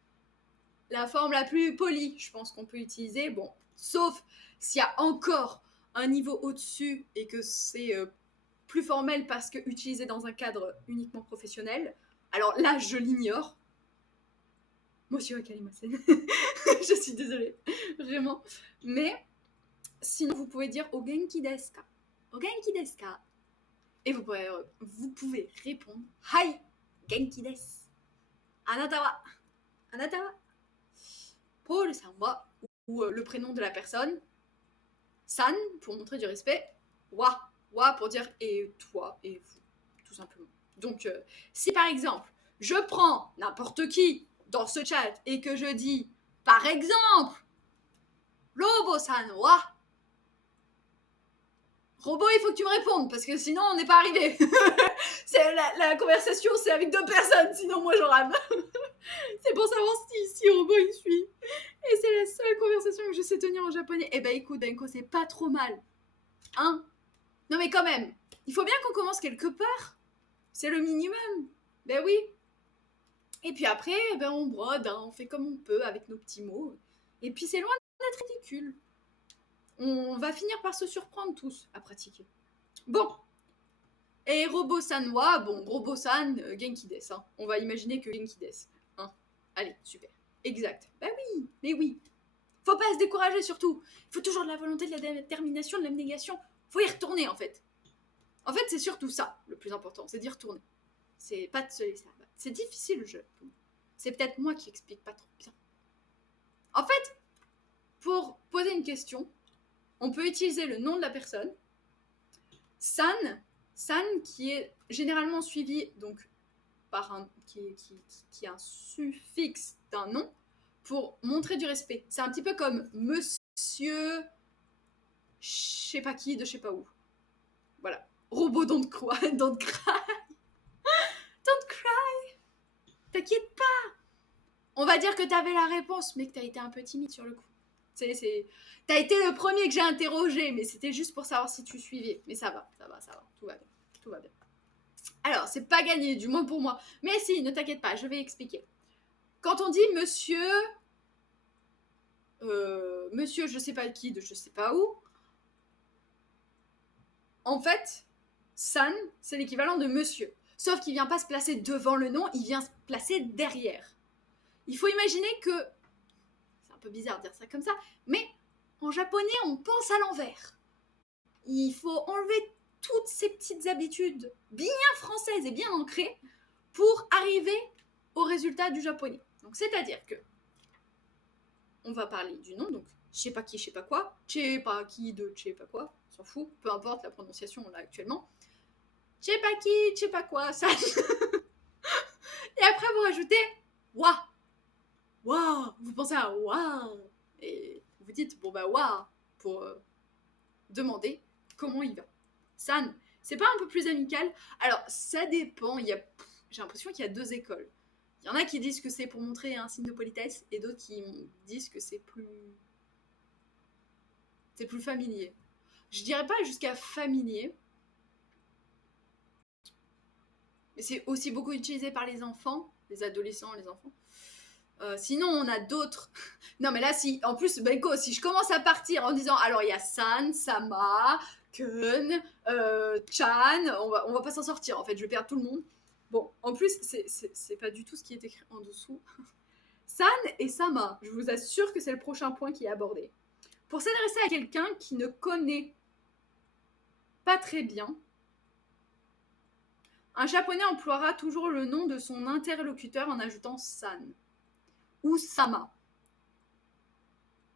la forme la plus polie, je pense qu'on peut utiliser. Bon, sauf s'il y a encore un niveau au-dessus et que c'est plus formel parce que utilisé dans un cadre uniquement professionnel. Alors là, je l'ignore. Monsieur Wakarimasen. Je suis désolée, vraiment. Mais sinon, vous pouvez dire O genki desu ka? O genki desu ka? Et vous pouvez répondre Hai genki desu. Anata wa? Anata wa? Paul-san wa, ou le prénom de la personne. San pour montrer du respect. Wa pour dire et toi et vous, tout simplement. Donc, si par exemple, je prends n'importe qui dans ce chat et que je dis, par exemple, Robo-san wa. Robot, il faut que tu me répondes, parce que sinon on n'est pas arrivé. C'est la conversation, c'est avec 2 personnes, sinon moi je rame. C'est pour savoir si Robot il suit. Et c'est la seule conversation que je sais tenir en japonais. Eh ben écoute, Denko, c'est pas trop mal. Hein? Non mais quand même, il faut bien qu'on commence quelque part. C'est le minimum. Ben oui. Et puis après, ben on brode, hein, on fait comme on peut avec nos petits mots. Et puis c'est loin d'être ridicule. On va finir par se surprendre tous à pratiquer. Bon. Et Robo-san wa, bon, Robo-san, Genki desu. Hein. On va imaginer que Genki desu. Hein. Allez, super. Exact. Bah oui, mais oui. Faut pas se décourager surtout. Il faut toujours de la volonté, de la détermination, de l'abnégation. Faut y retourner en fait. En fait, c'est surtout ça, le plus important, c'est d'y retourner. C'est pas de se laisser abattre. C'est difficile le jeu. C'est peut-être moi qui explique pas trop bien. En fait, pour poser une question, on peut utiliser le nom de la personne, san qui est généralement suivi donc par un qui est un suffixe d'un nom pour montrer du respect. C'est un petit peu comme monsieur je sais pas qui de je sais pas où. Voilà. Robot don't cry. Don't cry. Don't cry. T'inquiète pas. On va dire que t'avais la réponse, mais que t'as été un peu timide sur le coup. T'as été le premier que j'ai interrogé, mais c'était juste pour savoir si tu suivais. Mais ça va. Tout va bien. Alors, c'est pas gagné, du moins pour moi. Mais si, ne t'inquiète pas, je vais expliquer. Quand on dit monsieur... monsieur je sais pas qui de je sais pas où, en fait, san, c'est l'équivalent de monsieur. Sauf qu'il vient pas se placer devant le nom, il vient se placer derrière. Il faut imaginer que... C'est un peu bizarre de dire ça comme ça, mais en japonais, on pense à l'envers. Il faut enlever toutes ces petites habitudes bien françaises et bien ancrées pour arriver au résultat du japonais. Donc, c'est-à-dire que on va parler du nom, donc je sais pas qui, je sais pas quoi, je sais pas qui de je sais pas quoi, on s'en fout, peu importe la prononciation on l'a actuellement. Je sais pas qui, je sais pas quoi, ça. Et après vous rajoutez wa. Wa, vous pensez à wa. Et vous dites bon bah wa pour demander comment il va. San, c'est pas un peu plus amical? Alors ça dépend, j'ai l'impression qu'il y a 2 écoles. Il y en a qui disent que c'est pour montrer un signe de politesse et d'autres qui disent que c'est plus familier. Je dirais pas jusqu'à familier, mais c'est aussi beaucoup utilisé par les enfants, les adolescents, les enfants. Sinon, on a d'autres. Non, mais là, si, en plus, Benko, si je commence à partir en disant, alors il y a San, Sama, Kun, Chan, on va pas s'en sortir. En fait, je vais perdre tout le monde. Bon, en plus, c'est pas du tout ce qui est écrit en dessous. San et Sama, je vous assure que c'est le prochain point qui est abordé. Pour s'adresser à quelqu'un qui ne connaît pas très bien, un japonais emploiera toujours le nom de son interlocuteur en ajoutant san ou sama.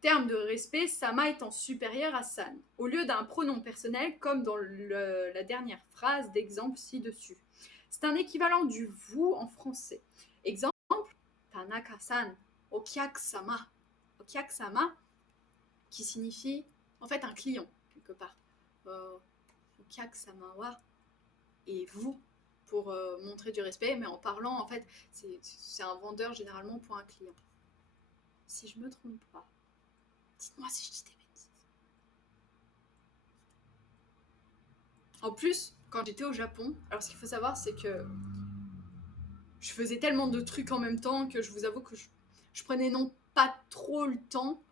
Terme de respect, sama étant supérieur à san, au lieu d'un pronom personnel comme dans la dernière phrase d'exemple ci-dessus. C'est un équivalent du vous en français. Exemple, Tanaka-san, okiaku-sama. Okiaku-sama, qui signifie en fait un client, quelque part. Okiaku-sama wa, et vous, pour montrer du respect, mais en parlant, en fait, c'est un vendeur généralement pour un client. Si je me trompe pas. Dites-moi si je dis des bêtises. En plus, quand j'étais au Japon, alors ce qu'il faut savoir, c'est que je faisais tellement de trucs en même temps que je vous avoue que je prenais non pas trop le temps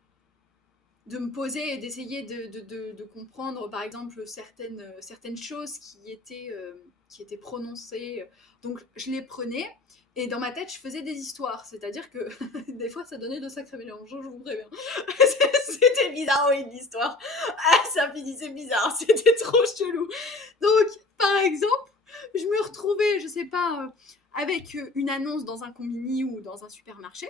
me poser et d'essayer de comprendre, par exemple, certaines choses qui étaient prononcées. Donc, je les prenais et dans ma tête, je faisais des histoires. C'est-à-dire que des fois, ça donnait de sacrés mélanges, je vous préviens. C'était bizarre, oui, l'histoire. Ah, ça finissait bizarre, c'était trop chelou. Donc, par exemple, je me retrouvais, je sais pas, avec une annonce dans un combini ou dans un supermarché.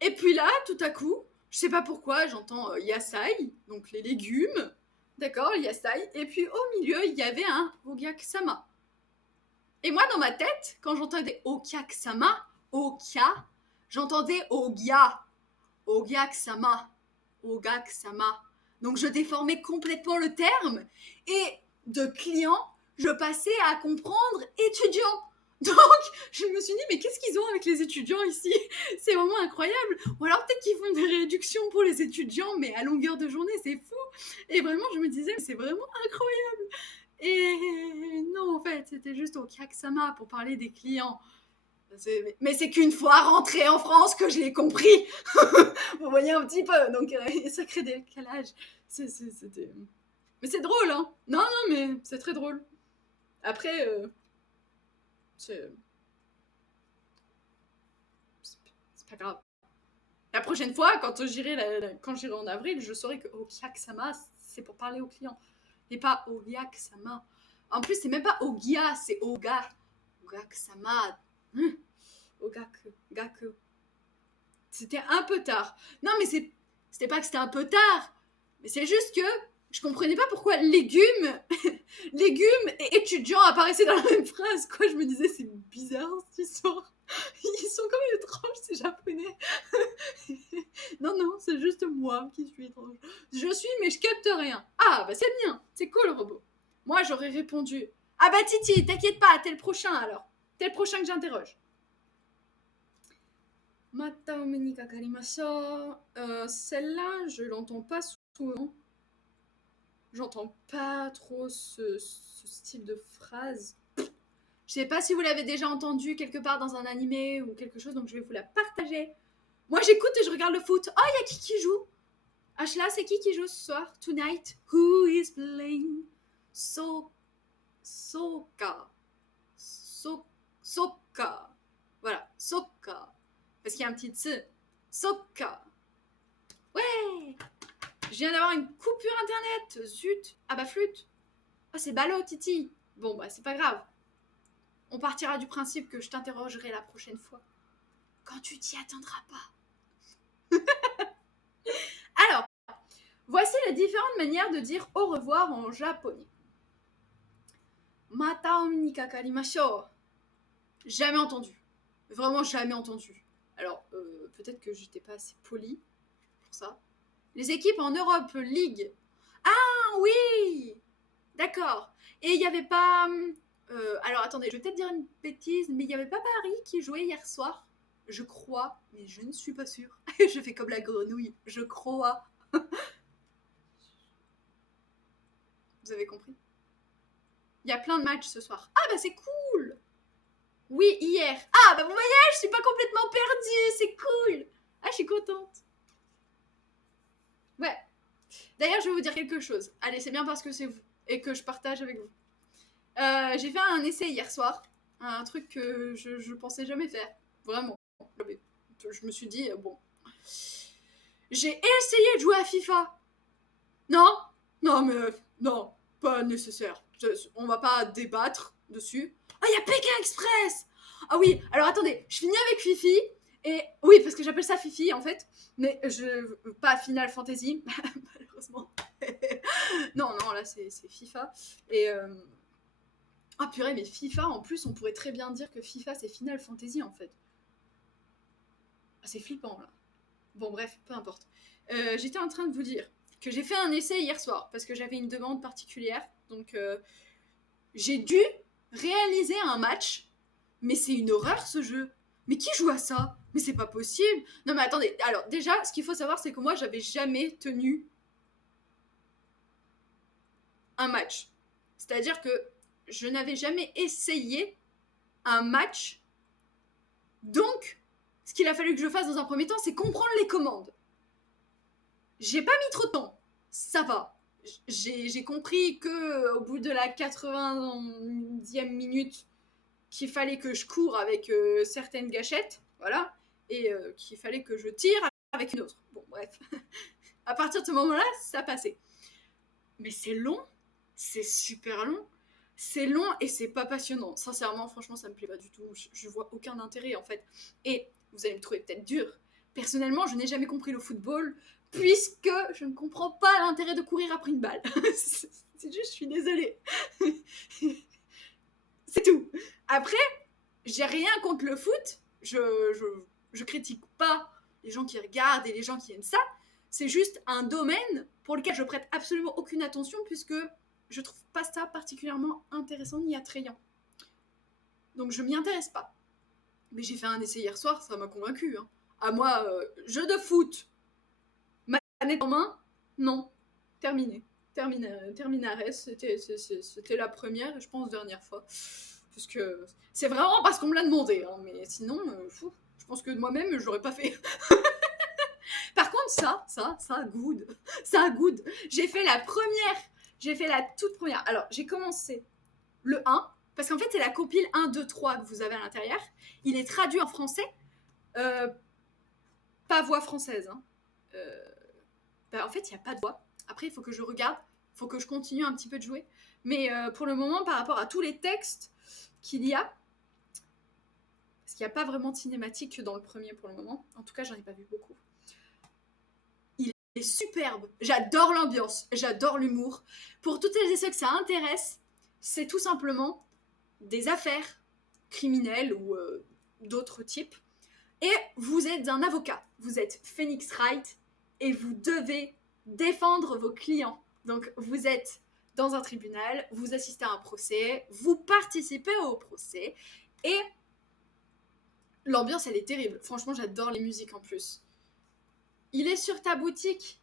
Et puis là, tout à coup, je sais pas pourquoi, j'entends yasai, donc les légumes, d'accord, yasai, et puis au milieu, il y avait un ogyak-sama. Et moi, dans ma tête, quand j'entendais ogyak-sama, okya, j'entendais ogya, ogyak-sama, ogyak-sama. Donc je déformais complètement le terme, et de client, je passais à comprendre étudiant. Donc, je me suis dit, mais qu'est-ce qu'ils ont avec les étudiants ici? C'est vraiment incroyable. Ou alors peut-être qu'ils font des réductions pour les étudiants, mais à longueur de journée, c'est fou. Et vraiment, je me disais, c'est vraiment incroyable. Et non, en fait, c'était juste au Kaksama pour parler des clients. Mais c'est qu'une fois rentrée en France que je l'ai compris. Vous voyez un petit peu, donc ça crée des décalages. C'était... Mais c'est drôle, hein? Non, non, mais c'est très drôle. Après, c'est pas grave. La prochaine fois, quand j'irai en avril, je saurai que Ogiak-sama, c'est pour parler aux clients. Et pas Ogiak-sama. En plus, c'est même pas Ogia, c'est Oga. Ogak-sama. Ogak. C'était un peu tard. Non, mais c'était pas que c'était un peu tard. Mais c'est juste que je comprenais pas pourquoi légumes et étudiants apparaissaient dans la même phrase. Quoi, je me disais, c'est bizarre cette histoire. Ils sont quand même étranges, ces japonais. Non, non, c'est juste moi qui suis étrange. Je suis, mais je capte rien. Ah, bah c'est bien, c'est cool le robot. Moi, j'aurais répondu, ah bah Titi, t'inquiète pas, t'es le prochain alors. T'es le prochain que j'interroge. Mata o ni kakarimashou. Celle-là, je l'entends pas souvent. J'entends pas trop ce style de phrase. Je sais pas si vous l'avez déjà entendu quelque part dans un animé ou quelque chose, donc je vais vous la partager. Moi, j'écoute et je regarde le foot. Oh, il y a qui joue? Ashla, c'est qui joue ce soir? Tonight, who is playing? Soka. Voilà, Soka. Parce qu'il y a un petit tse. Soka. Ouais. Je viens d'avoir une coupure internet. Zut. Ah bah flûte. Ah, c'est ballot, Titi. Bon, bah c'est pas grave. On partira du principe que je t'interrogerai la prochaine fois. Quand tu t'y attendras pas. Alors, voici les différentes manières de dire au revoir en japonais. Mata o ni kakarimashou. Jamais entendu. Vraiment jamais entendu. Alors, peut-être que j'étais pas assez polie pour ça. Les équipes en Europe League. Ah oui. D'accord. Et il n'y avait pas... alors attendez, je vais peut-être dire une bêtise, mais il n'y avait pas Paris qui jouait hier soir. Je crois, mais je ne suis pas sûre. Je fais comme la grenouille. Je crois. Vous avez compris? Il y a plein de matchs ce soir. Ah bah c'est cool. Oui, hier. Ah bah vous voyez, je suis pas complètement perdue. C'est cool. Ah, je suis contente. Ouais. D'ailleurs, je vais vous dire quelque chose. Allez, c'est bien parce que c'est vous et que je partage avec vous. J'ai fait un essai hier soir. Un truc que je pensais jamais faire. Vraiment. Je me suis dit, bon. J'ai essayé de jouer à FIFA. Non, mais non, pas nécessaire. On va pas débattre dessus. Ah, il y a Pékin Express. Ah oui, alors attendez, je finis avec Fifi. Et oui, parce que j'appelle ça Fifi en fait. Mais pas Final Fantasy, malheureusement. non, là c'est FIFA. Et... Ah purée, mais FIFA, en plus, on pourrait très bien dire que FIFA, c'est Final Fantasy, en fait. Ah, c'est flippant, là. Bon, bref, peu importe. J'étais en train de vous dire que j'ai fait un essai hier soir, parce que j'avais une demande particulière. Donc, j'ai dû réaliser un match, mais c'est une horreur, ce jeu. Mais qui joue à ça? Mais c'est pas possible. Non, mais attendez, alors, déjà, ce qu'il faut savoir, c'est que moi, j'avais jamais tenu un match. C'est-à-dire que je n'avais jamais essayé un match. Donc, ce qu'il a fallu que je fasse dans un premier temps, c'est comprendre les commandes. J'ai pas mis trop de temps, ça va. J'ai compris que au bout de la 90e minute, qu'il fallait que je cours avec certaines gâchettes, voilà, et qu'il fallait que je tire avec une autre. Bon, bref. À partir de ce moment-là, ça passait. Mais c'est long, c'est super long. C'est long et c'est pas passionnant. Sincèrement, franchement, ça me plaît pas du tout. Je vois aucun intérêt en fait. Et vous allez me trouver peut-être dur. Personnellement, je n'ai jamais compris le football puisque je ne comprends pas l'intérêt de courir après une balle. C'est juste, je suis désolée. C'est tout. Après, j'ai rien contre le foot. Je critique pas les gens qui regardent et les gens qui aiment ça. C'est juste un domaine pour lequel je prête absolument aucune attention puisque je trouve pas ça particulièrement intéressant ni attrayant. Donc je m'y intéresse pas. Mais j'ai fait un essai hier soir, ça m'a convaincu. Hein. À moi, jeu de foot, manette en main, non, terminé. Terminares, c'était la première et je pense dernière fois. Parce que c'est vraiment parce qu'on me l'a demandé, hein, mais sinon, je pense que moi-même, je l'aurais pas fait. Par contre, ça, good. Ça, good. J'ai fait la toute première. Alors, j'ai commencé le 1, parce qu'en fait, c'est la compile 1, 2, 3 que vous avez à l'intérieur. Il est traduit en français, pas voix française. Hein. En fait, il n'y a pas de voix. Après, il faut que je regarde, il faut que je continue un petit peu de jouer. Mais pour le moment, par rapport à tous les textes qu'il y a, parce qu'il n'y a pas vraiment de cinématique dans le premier pour le moment, en tout cas, j'en ai pas vu beaucoup. Il est superbe. J'adore l'ambiance, j'adore l'humour. Pour toutes celles et ceux que ça intéresse, c'est tout simplement des affaires criminelles ou d'autres types. Et vous êtes un avocat, vous êtes Phoenix Wright et vous devez défendre vos clients. Donc vous êtes dans un tribunal, vous assistez à un procès, vous participez au procès et l'ambiance elle est terrible. Franchement, j'adore les musiques en plus. Il est sur ta boutique.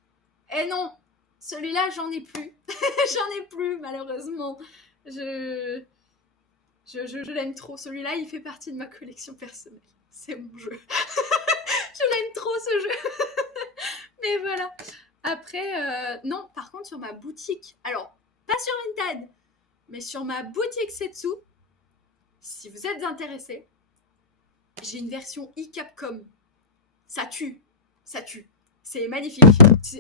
Eh non, celui-là j'en ai plus. J'en ai plus malheureusement. Je l'aime trop. Celui-là, il fait partie de ma collection personnelle. C'est mon jeu. Je l'aime trop ce jeu. Mais voilà. Après, non, par contre, sur ma boutique, alors, pas sur Vinted, mais sur ma boutique Setsu, si vous êtes intéressés, j'ai une version e-Capcom. Ça tue. Ça tue. C'est magnifique.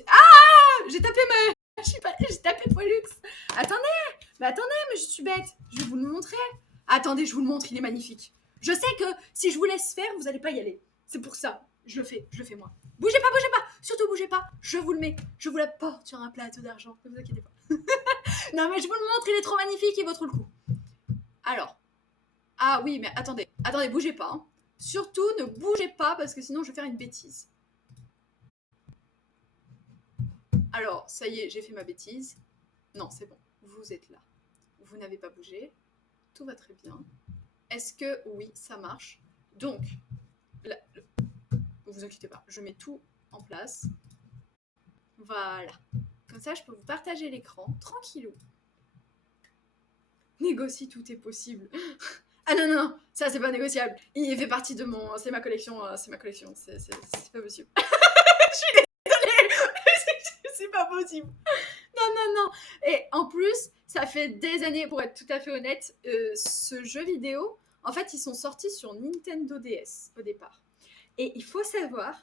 Ah, j'ai tapé j'ai tapé Poilux. Attendez, mais je suis bête. Je vais vous le montrer. Attendez, je vous le montre, il est magnifique. Je sais que si je vous laisse faire, vous n'allez pas y aller. C'est pour ça. Je le fais moi. Bougez pas. Surtout bougez pas. Je vous le mets. Je vous l'apporte sur un plateau d'argent. Ne vous inquiétez pas. Non, mais je vous le montre, il est trop magnifique, il vaut trop le coup. Alors. Ah oui, mais attendez, bougez pas. Hein. Surtout, ne bougez pas parce que sinon je vais faire une bêtise. Alors, ça y est, j'ai fait ma bêtise. Non, c'est bon. Vous êtes là. Vous n'avez pas bougé. Tout va très bien. Est-ce que oui, ça marche? Donc, là, ne vous inquiétez pas, je mets tout en place. Voilà. Comme ça, je peux vous partager l'écran, tranquillou. Négocie, tout est possible. Ah non, ça c'est pas négociable. Il fait partie de mon... C'est ma collection, c'est pas possible. Je suis désolée, c'est pas possible. Non. Et en plus, ça fait des années, pour être tout à fait honnête, ce jeu vidéo, en fait, ils sont sortis sur Nintendo DS au départ. Et il faut savoir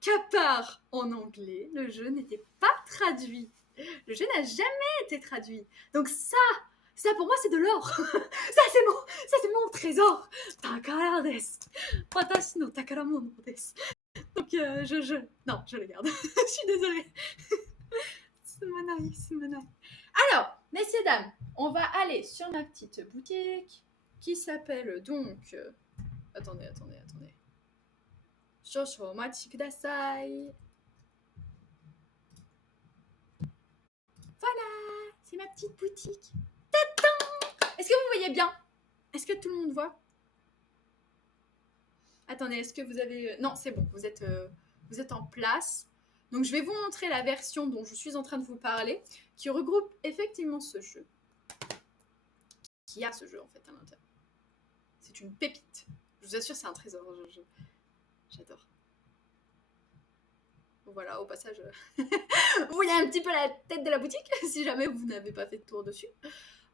qu'à part en anglais, le jeu n'était pas traduit. Le jeu n'a jamais été traduit. Donc ça pour moi, c'est de l'or. ça, c'est mon trésor. Takara desu. Watashi no takaramono desu. Donc, non, je le garde. Je suis désolée. C'est manai. Alors, messieurs, dames, on va aller sur ma petite boutique qui s'appelle donc... Attendez. Shosho omachi kudasai. Voilà, c'est ma petite boutique. Tadam! Est-ce que vous voyez bien? Est-ce que tout le monde voit? Attendez, est-ce que vous avez... Non, c'est bon, vous êtes en place. Donc, je vais vous montrer la version dont je suis en train de vous parler, qui regroupe effectivement ce jeu. Qui a ce jeu, en fait, à l'intérieur. C'est une pépite. Je vous assure, c'est un trésor. J'adore. Voilà, au passage, vous voyez un petit peu la tête de la boutique, si jamais vous n'avez pas fait de tour dessus.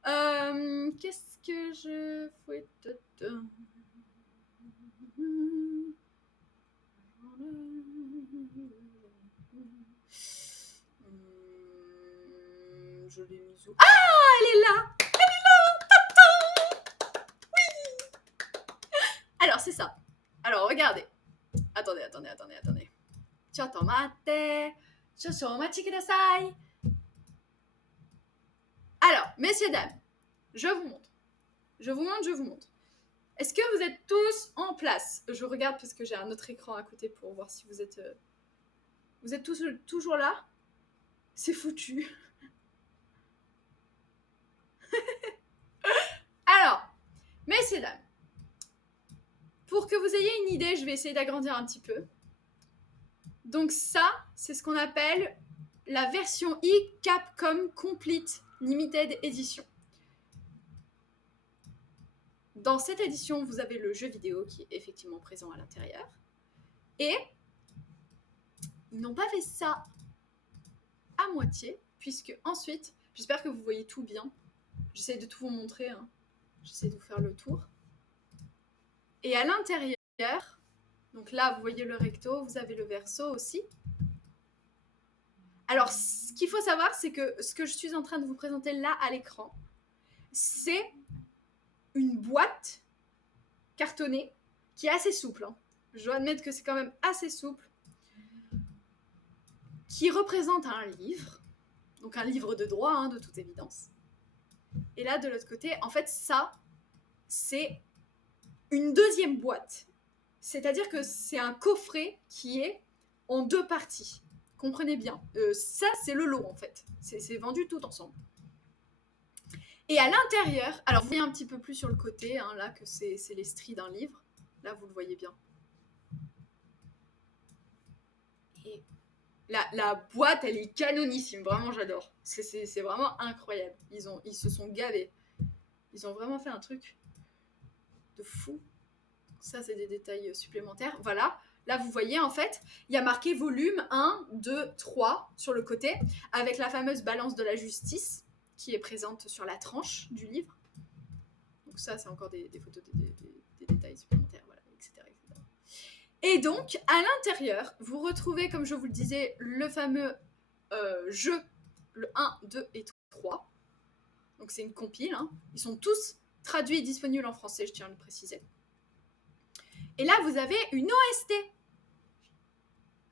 Qu'est-ce que je fouette? Je l'ai mise où? Ah, elle est là! Alors, c'est ça. Alors, regardez. Attendez. Chotomate. Shoshomachi kudasai. Alors, messieurs, dames, je vous montre. Est-ce que vous êtes tous en place? Je regarde parce que j'ai un autre écran à côté pour voir si vous êtes... Vous êtes tous toujours là? C'est foutu. Alors, messieurs, dames, pour que vous ayez une idée, je vais essayer d'agrandir un petit peu. Donc ça, c'est ce qu'on appelle la version eCapcom Complete Limited Edition. Dans cette édition, vous avez le jeu vidéo qui est effectivement présent à l'intérieur. Et ils n'ont pas fait ça à moitié, puisque ensuite, j'espère que vous voyez tout bien. J'essaie de tout vous montrer, hein. J'essaie de vous faire le tour. Et à l'intérieur, donc là, vous voyez le recto, vous avez le verso aussi. Alors, ce qu'il faut savoir, c'est que ce que je suis en train de vous présenter là à l'écran, c'est une boîte cartonnée qui est assez souple. Hein. Je dois admettre que c'est quand même assez souple, qui représente un livre, donc un livre de droit, hein, de toute évidence. Et là, de l'autre côté, en fait, ça, c'est une deuxième boîte. C'est-à-dire que c'est un coffret qui est en deux parties. Comprenez bien. Ça, c'est le lot, en fait. C'est vendu tout ensemble. Et à l'intérieur, alors vous voyez un petit peu plus sur le côté, hein, là, que c'est les stries d'un livre. Là, vous le voyez bien. Et la boîte, elle est canonissime. Vraiment, j'adore. C'est vraiment incroyable. Ils se sont gavés. Ils ont vraiment fait un truc de fou. Ça, c'est des détails supplémentaires. Voilà. Là, vous voyez, en fait, il y a marqué volume 1, 2, 3 sur le côté, avec la fameuse balance de la justice qui est présente sur la tranche du livre. Donc ça, c'est encore des photos, des détails supplémentaires, voilà, etc., etc. Et donc, à l'intérieur, vous retrouvez, comme je vous le disais, le fameux jeu, le 1, 2 et 3. Donc c'est une compile. Hein. Ils sont tous traduits et disponibles en français, je tiens à le préciser. Et là, vous avez une OST.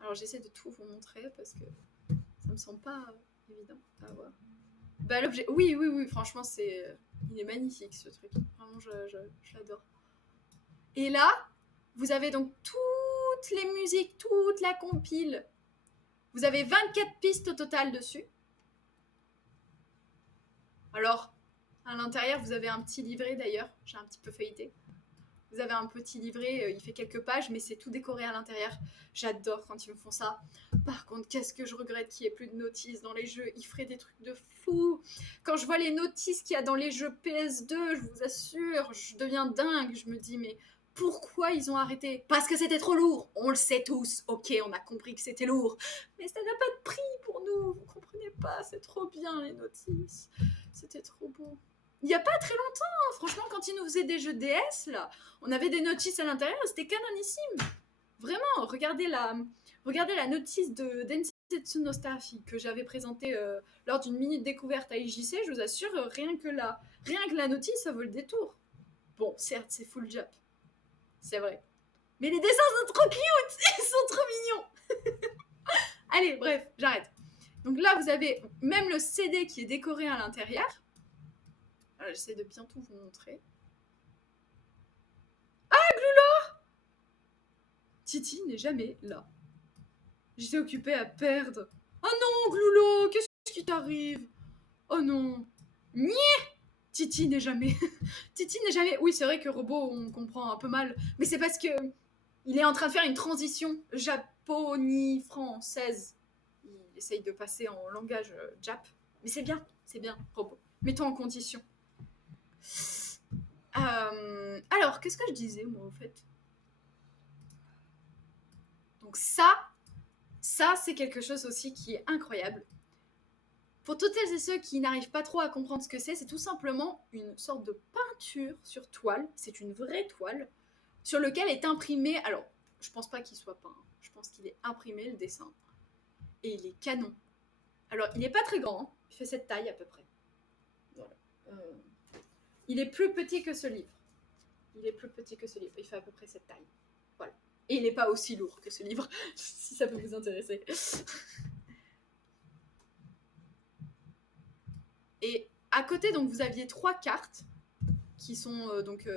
Alors, j'essaie de tout vous montrer parce que ça me semble pas évident à voir. Bah, l'objet... Oui, franchement, il est magnifique, ce truc. Vraiment, je l'adore. Et là, vous avez donc toutes les musiques, toute la compile. Vous avez 24 pistes au total dessus. Alors, à l'intérieur, vous avez un petit livret, d'ailleurs. J'ai un petit peu feuilleté. Vous avez un petit livret, il fait quelques pages, mais c'est tout décoré à l'intérieur. J'adore quand ils me font ça. Par contre, qu'est-ce que je regrette qu'il n'y ait plus de notices dans les jeux. Ils feraient des trucs de fou. Quand je vois les notices qu'il y a dans les jeux PS2, je vous assure, je deviens dingue. Je me dis, mais pourquoi ils ont arrêté? Parce que c'était trop lourd. On le sait tous. Ok, on a compris que c'était lourd. Mais ça n'a pas de prix pour nous. Vous comprenez pas, c'est trop bien les notices. C'était trop beau. Il n'y a pas très longtemps, franchement, quand ils nous faisaient des jeux DS, là, on avait des notices à l'intérieur, c'était canonissime. Vraiment, regardez la notice de Densetsu no Staffy que j'avais présentée lors d'une minute découverte à IJC, je vous assure, rien que la notice, ça vaut le détour. Bon, certes, c'est full Jap, c'est vrai. Mais les dessins sont trop cute, ils sont trop mignons. Allez, bref, j'arrête. Donc là, vous avez même le CD qui est décoré à l'intérieur. Alors, j'essaie de bien tout vous montrer. Ah, Gloula! Titi n'est jamais là. J'étais occupée à perdre. Oh non, Gloulo, qu'est-ce qui t'arrive? Oh non. Niais! Titi n'est jamais. Titi n'est jamais. Oui, c'est vrai que robot, on comprend un peu mal. Mais c'est parce que il est en train de faire une transition japoni-française. Il essaye de passer en langage jap. Mais c'est bien, robot. Mettons en condition. Alors, qu'est-ce que je disais, moi, au fait? Donc ça, Ça, c'est quelque chose aussi qui est incroyable. Pour toutes celles et ceux qui n'arrivent pas trop à comprendre ce que c'est tout simplement une sorte de peinture sur toile. C'est une vraie toile sur lequel est imprimé. Alors, je pense pas qu'il soit peint. Je pense qu'il est imprimé le dessin. Et il est canon. Alors, il n'est pas très grand. Hein. Il fait cette taille à peu près. Voilà. Il est plus petit que ce livre. Il est plus petit que ce livre. Il fait à peu près cette taille. Voilà. Et il n'est pas aussi lourd que ce livre, si ça peut vous intéresser. Et à côté, donc, vous aviez 3 cartes qui sont,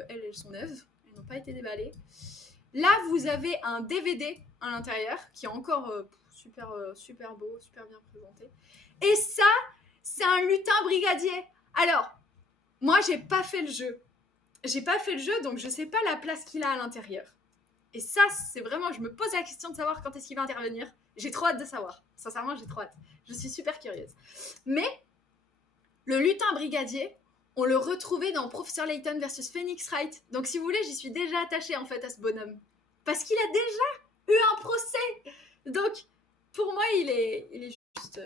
elles sont neuves. Elles n'ont pas été déballées. Là, vous avez un DVD à l'intérieur qui est encore super beau, super bien présenté. Et ça, c'est un lutin brigadier. Alors, moi, j'ai pas fait le jeu. Donc je sais pas la place qu'il a à l'intérieur. Et ça, c'est vraiment, je me pose la question de savoir quand est-ce qu'il va intervenir. J'ai trop hâte de savoir. Sincèrement, j'ai trop hâte. Je suis super curieuse. Mais le lutin brigadier, on le retrouvait dans Professeur Layton versus Phoenix Wright. Donc si vous voulez, j'y suis déjà attachée en fait à ce bonhomme. Parce qu'il a déjà eu un procès. Donc, pour moi, il est juste...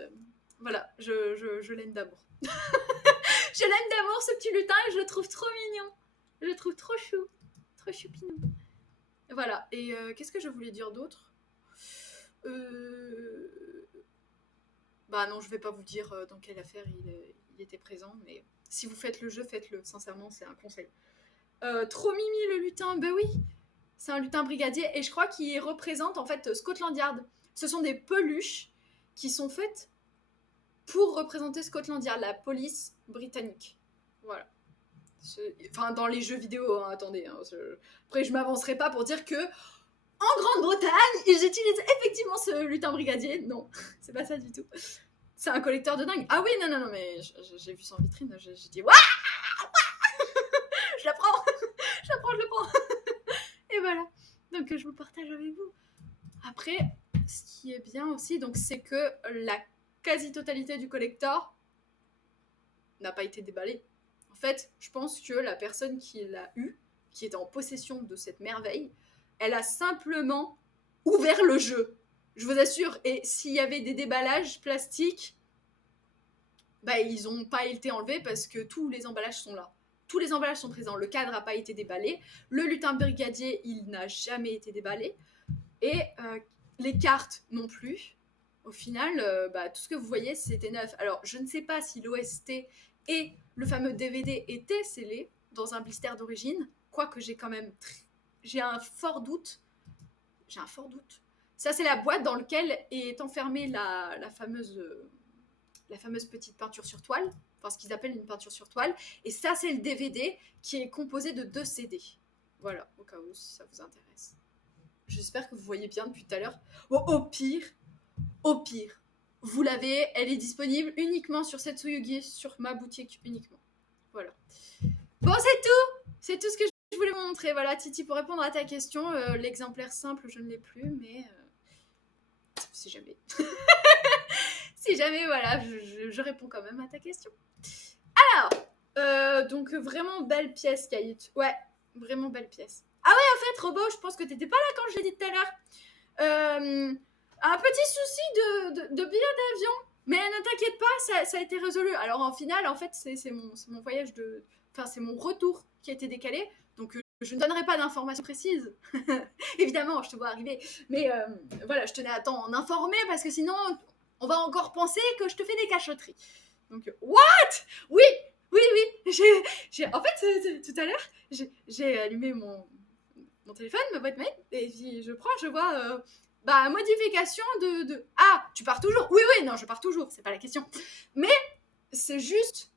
voilà, je l'aime d'amour. Je l'aime d'amour, ce petit lutin, et je le trouve trop mignon. Je le trouve trop chou. Trop choupinou. Voilà, et qu'est-ce que je voulais dire d'autre Bah non, je vais pas vous dire dans quelle affaire il était présent, mais si vous faites le jeu, faites-le. Sincèrement, c'est un conseil. Trop mimi le lutin, bah oui, c'est un lutin brigadier, et je crois qu'il représente en fait Scotland Yard. Ce sont des peluches qui sont faites pour représenter Scotland Yard, la police britannique. Voilà. Enfin, dans les jeux vidéo, hein, attendez. Hein, après, je m'avancerai pas pour dire que en Grande-Bretagne, ils utilisent effectivement ce lutin brigadier. Non, c'est pas ça du tout. C'est un collecteur de dingue. Ah oui, non, mais j'ai vu ça en vitrine. J'ai dit, waouh, je la prends, je le prends. Et voilà. Donc, je vous partage avec vous. Après, ce qui est bien aussi, donc, c'est que la quasi-totalité du collector n'a pas été déballée. En fait, je pense que la personne qui l'a eu, qui était en possession de cette merveille, elle a simplement ouvert le jeu. Je vous assure. Et s'il y avait des déballages plastiques, bah, ils n'ont pas été enlevés parce que tous les emballages sont là. Tous les emballages sont présents. Le cadre n'a pas été déballé. Le lutin brigadier, il n'a jamais été déballé. Et les cartes non plus. Au final, tout ce que vous voyez, c'était neuf. Alors, je ne sais pas si l'OST et le fameux DVD étaient scellés dans un blister d'origine, quoique j'ai un fort doute. Ça, c'est la boîte dans laquelle est enfermée la fameuse petite peinture sur toile, enfin ce qu'ils appellent une peinture sur toile. Et ça, c'est le DVD qui est composé de 2 CD. Voilà, au cas où ça vous intéresse. J'espère que vous voyez bien depuis tout à l'heure. Bon, au pire, vous l'avez, elle est disponible uniquement sur Setsuyugi, sur ma boutique uniquement. Voilà. Bon, c'est tout ce que je voulais vous montrer. Voilà, Titi, pour répondre à ta question, l'exemplaire simple, je ne l'ai plus, mais si jamais. Si jamais, voilà, je réponds quand même à ta question. Alors, donc vraiment belle pièce, Kayut. Ouais, vraiment belle pièce. Ah ouais, en fait, Robo, je pense que t'étais pas là quand je l'ai dit tout à l'heure. Un petit souci de billet d'avion, mais ne t'inquiète pas, ça a été résolu. Alors en final, en fait, c'est mon voyage enfin, c'est mon retour qui a été décalé, donc je ne donnerai pas d'informations précises. Évidemment, je te vois arriver, mais voilà, je tenais à t'en informer parce que sinon, on va encore penser que je te fais des cachotteries. Donc, what? Oui. En fait, tout à l'heure, j'ai allumé mon téléphone, ma boîte mail, et puis je vois modification de... Ah, tu pars toujours? Oui, non, je pars toujours, c'est pas la question. Mais c'est juste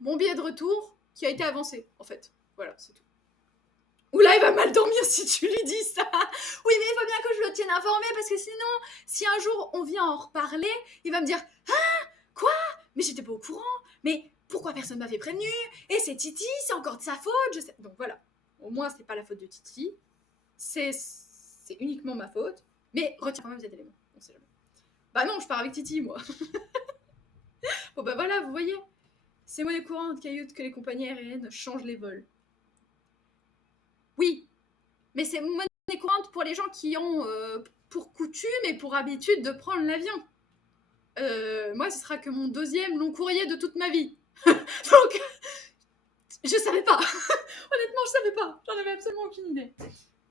mon billet de retour qui a été avancé, en fait. Voilà, c'est tout. Oula, il va mal dormir si tu lui dis ça. Oui, mais il faut bien que je le tienne informé, parce que sinon, si un jour on vient en reparler, il va me dire « Ah, quoi? Mais j'étais pas au courant. Mais pourquoi personne m'avait prévenu? Et c'est Titi, c'est encore de sa faute, je sais. » Donc voilà, au moins c'est pas la faute de Titi, c'est uniquement ma faute, mais retiens quand même cet élément, on sait jamais. Bah non, je pars avec Titi, moi. Bon bah voilà, vous voyez, c'est monnaie courante, Kayut, que les compagnies aériennes changent les vols. Oui, mais c'est monnaie courante pour les gens qui ont pour coutume et pour habitude de prendre l'avion. Moi, ce sera que mon 2e long courrier de toute ma vie. Donc, je savais pas. Honnêtement, je savais pas. J'en avais absolument aucune idée.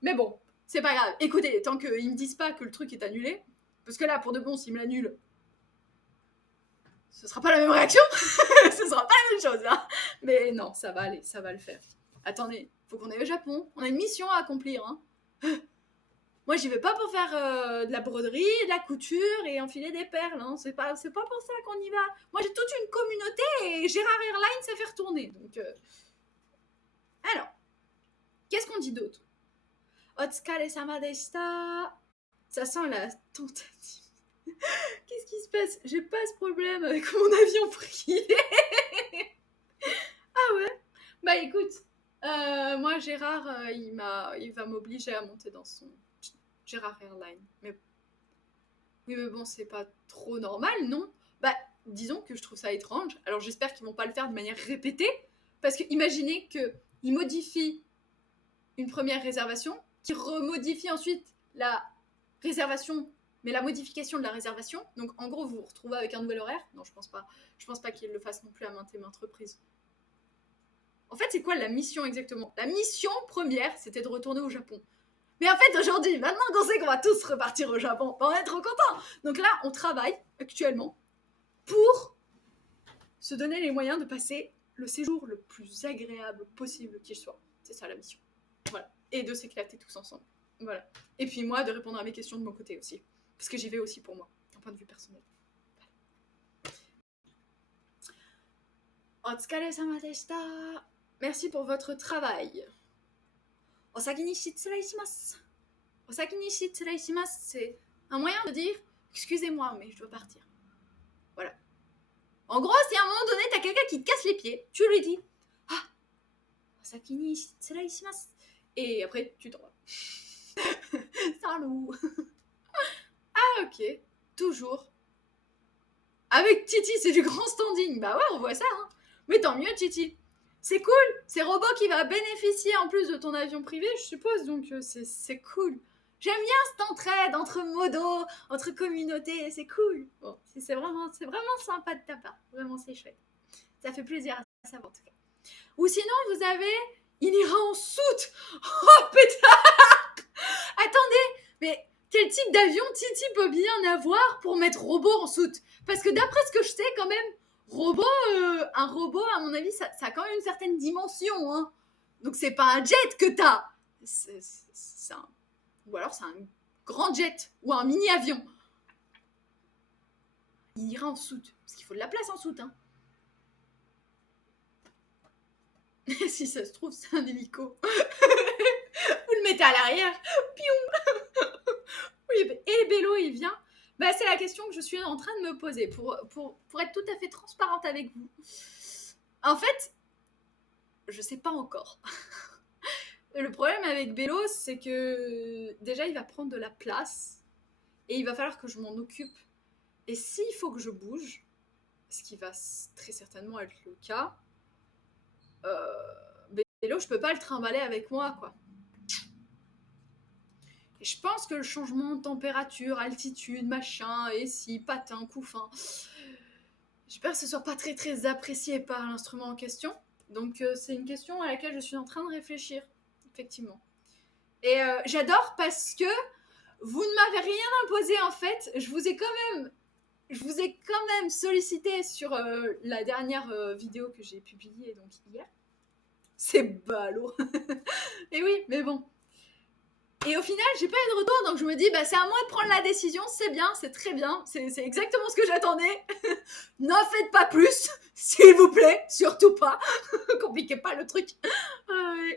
Mais bon, c'est pas grave. Écoutez, tant qu'ils me disent pas que le truc est annulé, parce que là, pour de bon, s'ils me l'annulent, ce sera pas la même réaction. Ce sera pas la même chose, hein. Mais non, ça va aller, ça va le faire. Attendez, faut qu'on aille au Japon. On a une mission à accomplir, hein. Moi, j'y vais pas pour faire de la broderie, de la couture et enfiler des perles, hein. C'est pas pour ça qu'on y va. Moi, j'ai toute une communauté et Gérard Airlines, ça fait retourner. Donc, alors, qu'est-ce qu'on dit d'autre? Otsukare-sama deshita. Ça sent la tentative. Qu'est-ce qui se passe? J'ai pas ce problème avec mon avion privé. Ah ouais? Bah écoute, moi Gérard, il va m'obliger à monter dans son Gérard Airlines. Mais oui, mais bon, c'est pas trop normal, non? Bah, disons que je trouve ça étrange. Alors j'espère qu'ils vont pas le faire de manière répétée, parce que imaginez qu'ils modifient une première réservation, qu'ils remodifient ensuite la réservation, mais la modification de la réservation. Donc en gros, vous vous retrouvez avec un nouvel horaire. Non, je pense pas. Je pense pas qu'ils le fassent non plus à maintes et maintes reprises. En fait, c'est quoi la mission exactement? La mission première, c'était de retourner au Japon. Mais en fait, aujourd'hui, maintenant qu'on sait qu'on va tous repartir au Japon, on va être trop contents. Donc là, on travaille actuellement pour se donner les moyens de passer le séjour le plus agréable possible qu'il soit. C'est ça la mission. Voilà. Et de s'éclater tous ensemble. Voilà. Et puis moi, de répondre à mes questions de mon côté aussi. Parce que j'y vais aussi pour moi, d'un point de vue personnel. Otsukare-sama deshita. Merci pour votre travail. Osaki ni shitsurei shimasu. Osaki ni shitsurei shimasu, c'est un moyen de dire excusez-moi, mais je dois partir. Voilà. En gros, si à un moment donné, t'as quelqu'un qui te casse les pieds, tu lui dis ah, Osaki ni shitsurei shimasu. Et après, tu t'en vas. Salut. Ah, ok. Toujours. Avec Titi, c'est du grand standing. Bah ouais, on voit ça, hein. Mais tant mieux, Titi. C'est cool. C'est Robot qui va bénéficier en plus de ton avion privé, je suppose. Donc, c'est cool. J'aime bien cette entraide entre modos, entre communautés. C'est cool. Bon, c'est vraiment sympa de ta part. Vraiment, c'est chouette. Ça fait plaisir à savoir, en tout cas. Ou sinon, vous avez... Il ira en soute. Oh, pétard. Attendez, mais... Quel type d'avion Titi peut bien avoir pour mettre Robot en soute? Parce que d'après ce que je sais, quand même, un robot, à mon avis, ça a quand même une certaine dimension. Hein. Donc c'est pas un jet que t'as. Ou alors c'est un grand jet ou un mini-avion. Il ira en soute. Parce qu'il faut de la place en soute. Hein. Si ça se trouve, c'est un hélico. Vous le mettez à l'arrière. Piou. Et Bélo, il vient. Bah, c'est la question que je suis en train de me poser pour être tout à fait transparente avec vous. En fait, je sais pas encore. Le problème avec Bélo, c'est que déjà, il va prendre de la place et il va falloir que je m'en occupe. Et s'il faut que je bouge, ce qui va très certainement être le cas, Bélo, je peux pas le trimballer avec moi, quoi. Et je pense que le changement de température, altitude, machin, et si, patin, couffin, j'espère que ce soit pas très très apprécié par l'instrument en question. Donc c'est une question à laquelle je suis en train de réfléchir, effectivement. Et j'adore parce que vous ne m'avez rien imposé en fait. Je vous ai quand même sollicité sur la dernière vidéo que j'ai publiée donc hier. C'est ballot. Et oui, mais bon. Et au final, j'ai pas eu de retour, donc je me dis, bah, c'est à moi de prendre la décision, c'est bien, c'est très bien, c'est exactement ce que j'attendais. N'en faites pas plus, s'il vous plaît, surtout pas. Compliquez pas le truc.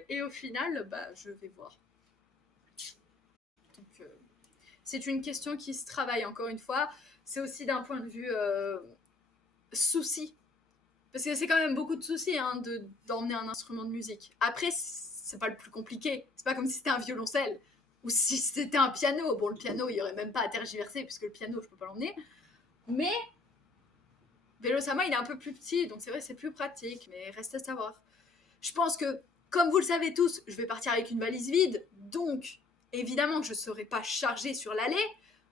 Et au final, bah, je vais voir. Donc, c'est une question qui se travaille, encore une fois. C'est aussi d'un point de vue souci. Parce que c'est quand même beaucoup de soucis hein, d'emmener un instrument de musique. Après, c'est pas le plus compliqué. C'est pas comme si c'était un violoncelle. Ou si c'était un piano. Bon, le piano, il n'y aurait même pas à tergiverser, puisque le piano, je peux pas l'emmener. Mais Vélo-sama, il est un peu plus petit, donc c'est vrai, c'est plus pratique. Mais reste à savoir. Je pense que, comme vous le savez tous, je vais partir avec une valise vide. Donc, Évidemment, je ne serai pas chargée sur l'aller,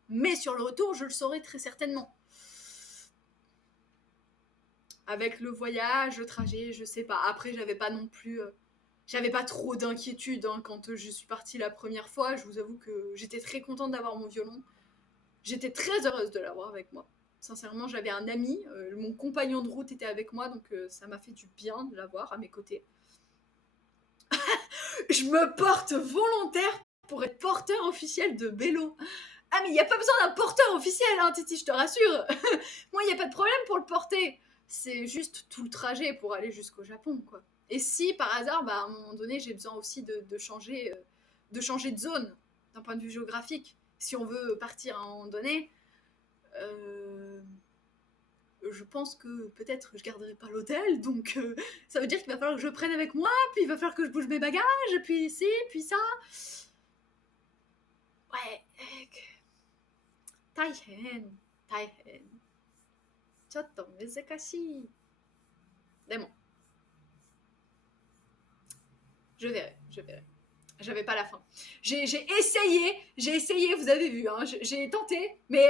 mais sur le retour, je le saurai très certainement. Avec le voyage, le trajet, je sais pas. Après, j'avais pas non plus... j'avais pas trop d'inquiétude hein, quand je suis partie la première fois. Je vous avoue que j'étais très contente d'avoir mon violon. J'étais très heureuse de l'avoir avec moi. Sincèrement, j'avais un ami, mon compagnon de route était avec moi, donc ça m'a fait du bien de l'avoir à mes côtés. Je me porte volontaire pour être porteur officiel de vélo. Ah mais il n'y a pas besoin d'un porteur officiel, hein, Titi, je te rassure. Moi, il n'y a pas de problème pour le porter. C'est juste tout le trajet pour aller jusqu'au Japon, quoi. Et si, par hasard, bah, à un moment donné, j'ai besoin aussi de changer de zone, d'un point de vue géographique. Si on veut partir à un moment donné, je pense que peut-être je garderai pas l'hôtel, donc ça veut dire qu'il va falloir que je prenne avec moi, puis il va falloir que je bouge mes bagages, puis ci, puis ça. Ouais, 大変、大変。ちょっと難しい。でも、je verrai, je verrai. J'avais pas la fin. J'ai essayé, vous avez vu, hein, j'ai tenté, mais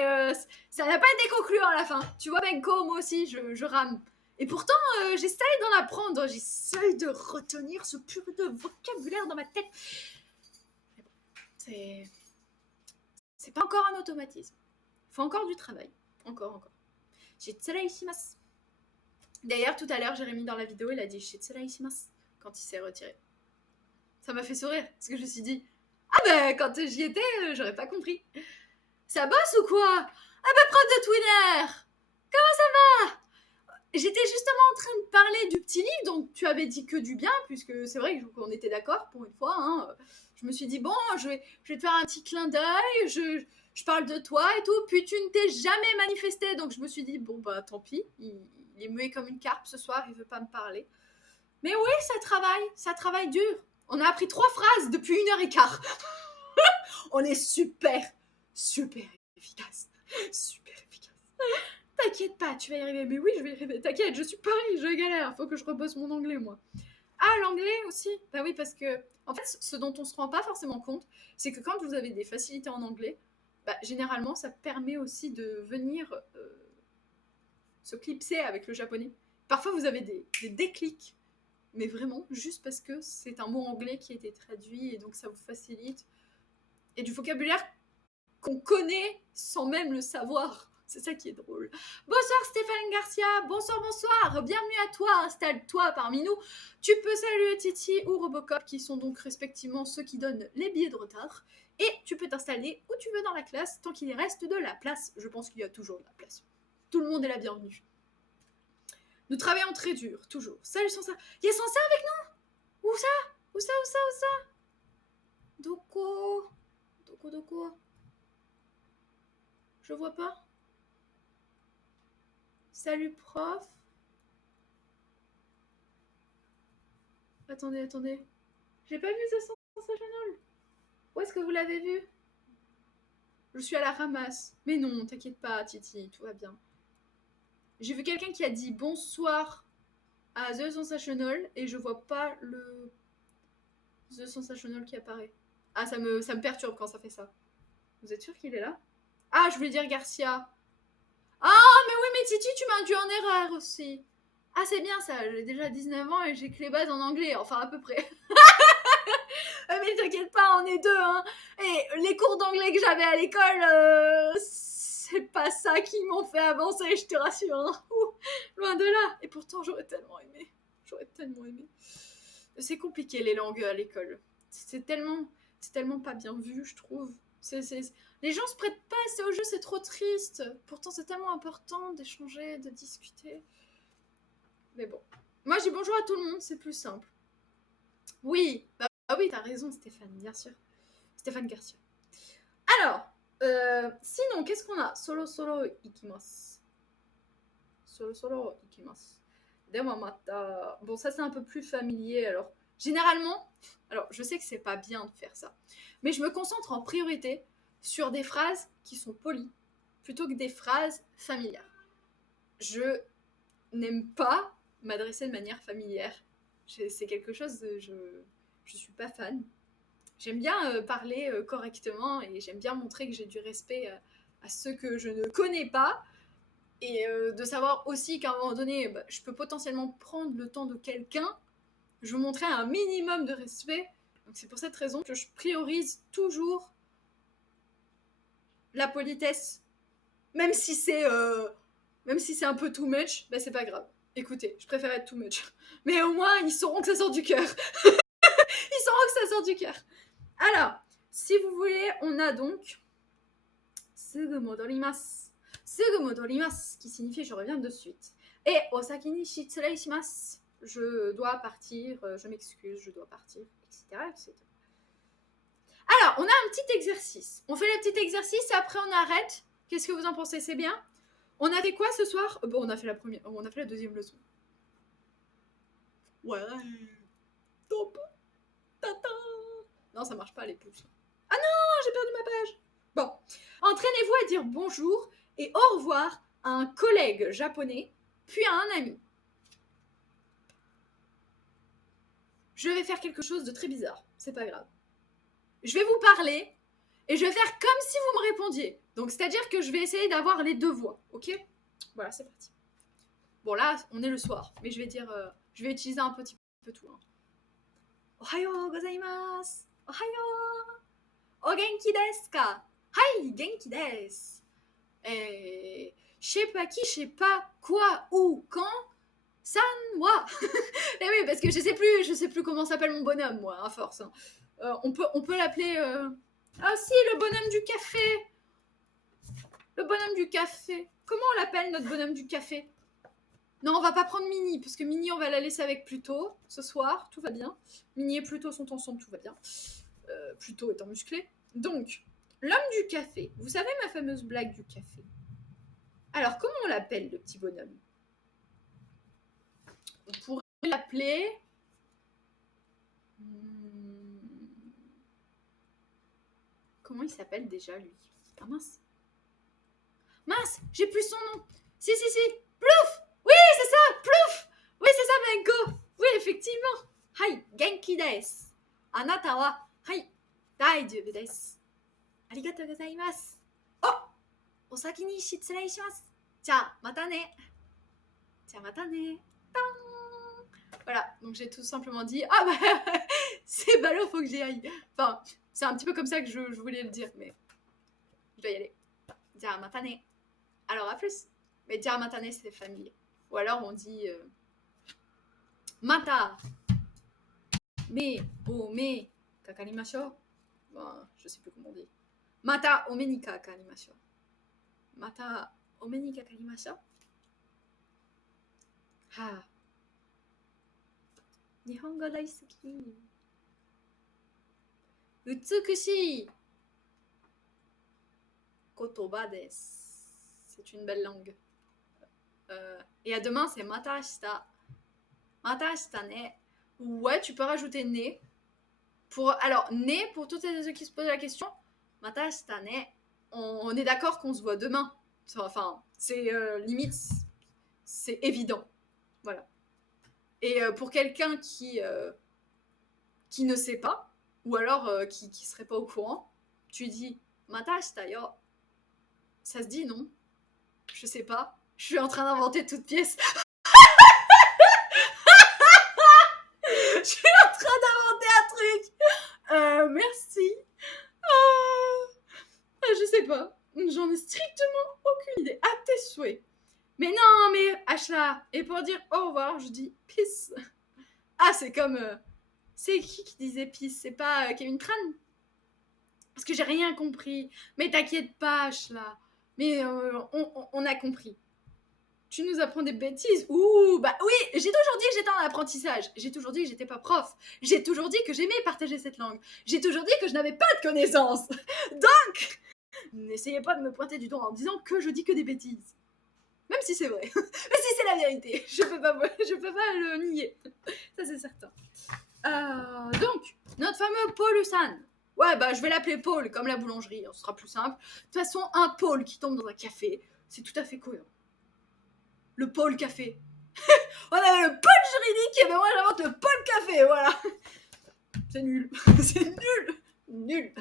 ça n'a pas été concluant à la fin. Tu vois, Benko, moi aussi, je rame. Et pourtant, j'essaye d'en apprendre, j'essaye de retenir ce pur de vocabulaire dans ma tête. Mais bon, c'est pas encore un automatisme. Il faut encore du travail. Encore. Shitsurai shimasu. D'ailleurs, tout à l'heure, Jérémy, dans la vidéo, il a dit Shitsurai shimasu quand il s'est retiré. Ça m'a fait sourire, parce que je me suis dit ah ben, quand j'y étais, j'aurais pas compris. Ça bosse ou quoi? Ah ben, prof de Twitter, comment ça va? J'étais justement en train de parler du petit livre, donc tu avais dit que du bien, puisque c'est vrai qu'on était d'accord pour une fois. Hein. Je me suis dit, bon, je vais te faire un petit clin d'œil, je parle de toi et tout, puis tu ne t'es jamais manifesté, donc je me suis dit, bon bah tant pis, il est muet comme une carpe ce soir, il veut pas me parler. Mais oui, ça travaille dur. On a appris 3 phrases depuis 1h15. On est super efficace. Super efficace. T'inquiète pas, tu vas y arriver. Mais oui, je vais y arriver. T'inquiète, je suis pareil, je galère. Faut que je rebosse mon anglais, moi. Ah, l'anglais aussi. Bah oui, parce que, en fait, ce dont on se rend pas forcément compte, c'est que quand vous avez des facilités en anglais, bah, généralement, ça permet aussi de venir se clipser avec le japonais. Parfois, vous avez des déclics, mais vraiment, juste parce que c'est un mot anglais qui a été traduit et donc ça vous facilite. Et du vocabulaire qu'on connaît sans même le savoir. C'est ça qui est drôle. Bonsoir Stéphane Garcia, bonsoir, bienvenue à toi, installe-toi parmi nous. Tu peux saluer Titi ou Robocop qui sont donc respectivement ceux qui donnent les billets de retard. Et tu peux t'installer où tu veux dans la classe tant qu'il reste de la place. Je pense qu'il y a toujours de la place. Tout le monde est la bienvenue. Nous travaillons très dur, toujours. Salut Sansa. Il y a Sansa avec nous? Où ça? Doko. Je vois pas. Salut prof. Attendez. J'ai pas vu ça Sansa Chanel. Où est-ce que vous l'avez vu? Je suis à la ramasse. Mais non, t'inquiète pas, Titi, tout va bien. J'ai vu quelqu'un qui a dit bonsoir à The Sensational et je vois pas le The Sensational qui apparaît. Ah, ça me perturbe quand ça fait ça. Vous êtes sûr qu'il est là? Ah, je voulais dire Garcia. Ah, mais oui, mais Titi, tu m'as induit en erreur aussi. Ah, c'est bien ça, j'ai déjà 19 ans et j'ai que les bases en anglais, enfin à peu près. Mais t'inquiète pas, on est deux, hein. Et les cours d'anglais que j'avais à l'école, c'est pas ça qui m'ont fait avancer, je te rassure. Hein. Loin de là. Et pourtant, j'aurais tellement aimé. C'est compliqué les langues à l'école. C'est tellement pas bien vu, je trouve. Les gens se prêtent pas assez au jeu, c'est trop triste. Pourtant, c'est tellement important d'échanger, de discuter. Mais bon. Moi, je dis bonjour à tout le monde, c'est plus simple. Oui, bah oui, t'as raison, Stéphane, bien sûr. Stéphane Garcia. Alors, sinon, qu'est-ce qu'on a? Solo ikimasu. Solo ikimasu. Dema mata. Bon, ça, c'est un peu plus familier. Alors, généralement, je sais que c'est pas bien de faire ça, mais je me concentre en priorité sur des phrases qui sont polies plutôt que des phrases familières. Je n'aime pas m'adresser de manière familière. C'est quelque chose de... Je suis pas fan. J'aime bien parler correctement et j'aime bien montrer que j'ai du respect à ceux que je ne connais pas. Et de savoir aussi qu'à un moment donné, bah, je peux potentiellement prendre le temps de quelqu'un. Je veux montrer un minimum de respect. Donc c'est pour cette raison que je priorise toujours la politesse. Même si c'est un peu too much, bah c'est pas grave. Écoutez, je préfère être too much. Mais au moins, ils sauront que ça sort du cœur. Ils sauront que ça sort du cœur. Alors, si vous voulez, on a donc sugu modorimasu. Sugu modorimasu, qui signifie je reviens de suite. Et osaki ni shitsurei shimasu. Je dois partir, je m'excuse, je dois partir, etc., etc. Alors, on a un petit exercice. On fait le petit exercice et après on arrête. Qu'est-ce que vous en pensez? C'est bien? On a fait quoi ce soir? Bon, on a fait la deuxième leçon. Ouais. Top. Tata. Non, ça marche pas les pouces. Ah non, j'ai perdu ma page. Bon, entraînez-vous à dire bonjour et au revoir à un collègue japonais, puis à un ami. Je vais faire quelque chose de très bizarre, c'est pas grave. Je vais vous parler et je vais faire comme si vous me répondiez. Donc, c'est-à-dire que je vais essayer d'avoir les deux voix, ok? Voilà, c'est parti. Bon, là, on est le soir, mais je vais utiliser un petit peu tout. Hein. Ohayo gozaimasu. Ohayo. O genki desu ka? Hai, genki desu. Je sais pas qui, je sais pas quoi, où, quand. San, moi. Et oui, parce que je sais plus comment s'appelle mon bonhomme, moi, à force. Hein. On peut l'appeler. Ah si, le bonhomme du café. Le bonhomme du café. Comment on l'appelle, notre bonhomme du café? Non, on va pas prendre Minnie, parce que Minnie, on va la laisser avec Pluto ce soir, tout va bien. Minnie et Pluto sont ensemble, tout va bien. Pluto étant musclé. Donc, l'homme du café. Vous savez ma fameuse blague du café? Alors, comment on l'appelle, le petit bonhomme? On pourrait l'appeler... Comment il s'appelle déjà, lui? Ah mince. Mince, j'ai plus son nom. Si. Plouf. Oui, c'est ça, Plouf. Oui, c'est ça, Benko. Oui, effectivement. Hai, genki desu. Anata wa, hai, daijoubu desu. Arigatou gozaimasu. Oh, osaki ni shitsurei shimasu. Tiens, mata ne. Tiens, mata ne. Voilà, donc j'ai tout simplement dit, ah bah, c'est ballot, faut que j'y aille. Enfin, c'est un petit peu comme ça que je voulais le dire, mais je dois y aller. Tiens, mata ne. Alors, à plus. Mais dire matane, c'est familier. Ou alors, on dit mata. Me kakarimashou. Bon, je sais plus comment on dit. Mata ome ni kakarimashou. Mata ome ni kakarimashou. Ha. Nihongo daisuki. Utsukushii kotoba desu. C'est une belle langue. Et à demain, c'est mata shita. Mata shita ne. Ouais, tu peux rajouter ne. Alors, ne, pour toutes ceux qui se posent la question, mata shita ne. On est d'accord qu'on se voit demain. Enfin, c'est limite, c'est évident. Voilà. Et pour quelqu'un qui ne sait pas, ou alors qui serait pas au courant, tu dis mata shita yo. Ça se dit, non? Je sais pas. Je suis en train d'inventer toute pièce. Je suis en train d'inventer un truc. Merci. Je sais pas. J'en ai strictement aucune idée. À tes souhaits. Mais non, mais Ashla. Et pour dire au revoir, je dis peace. Ah, c'est comme... c'est qui disait peace? C'est pas Kevin Tran? Parce que j'ai rien compris. Mais t'inquiète pas, Ashla. Mais on a compris. Tu nous apprends des bêtises. Ouh, bah oui, j'ai toujours dit que j'étais en apprentissage. J'ai toujours dit que j'étais pas prof. J'ai toujours dit que j'aimais partager cette langue. J'ai toujours dit que je n'avais pas de connaissances. Donc, n'essayez pas de me pointer du doigt en me disant que je dis que des bêtises. Même si c'est vrai. Mais si c'est la vérité. Je peux pas le nier. Ça, c'est certain. Donc, notre fameux Paul-san. Ouais, bah je vais l'appeler Paul, comme la boulangerie. Ce sera plus simple. De toute façon, un Paul qui tombe dans un café, c'est tout à fait cohérent. Le pôle café. On avait le pôle juridique et ben moi j'invente le pôle café, voilà. C'est nul. C'est nul. nul.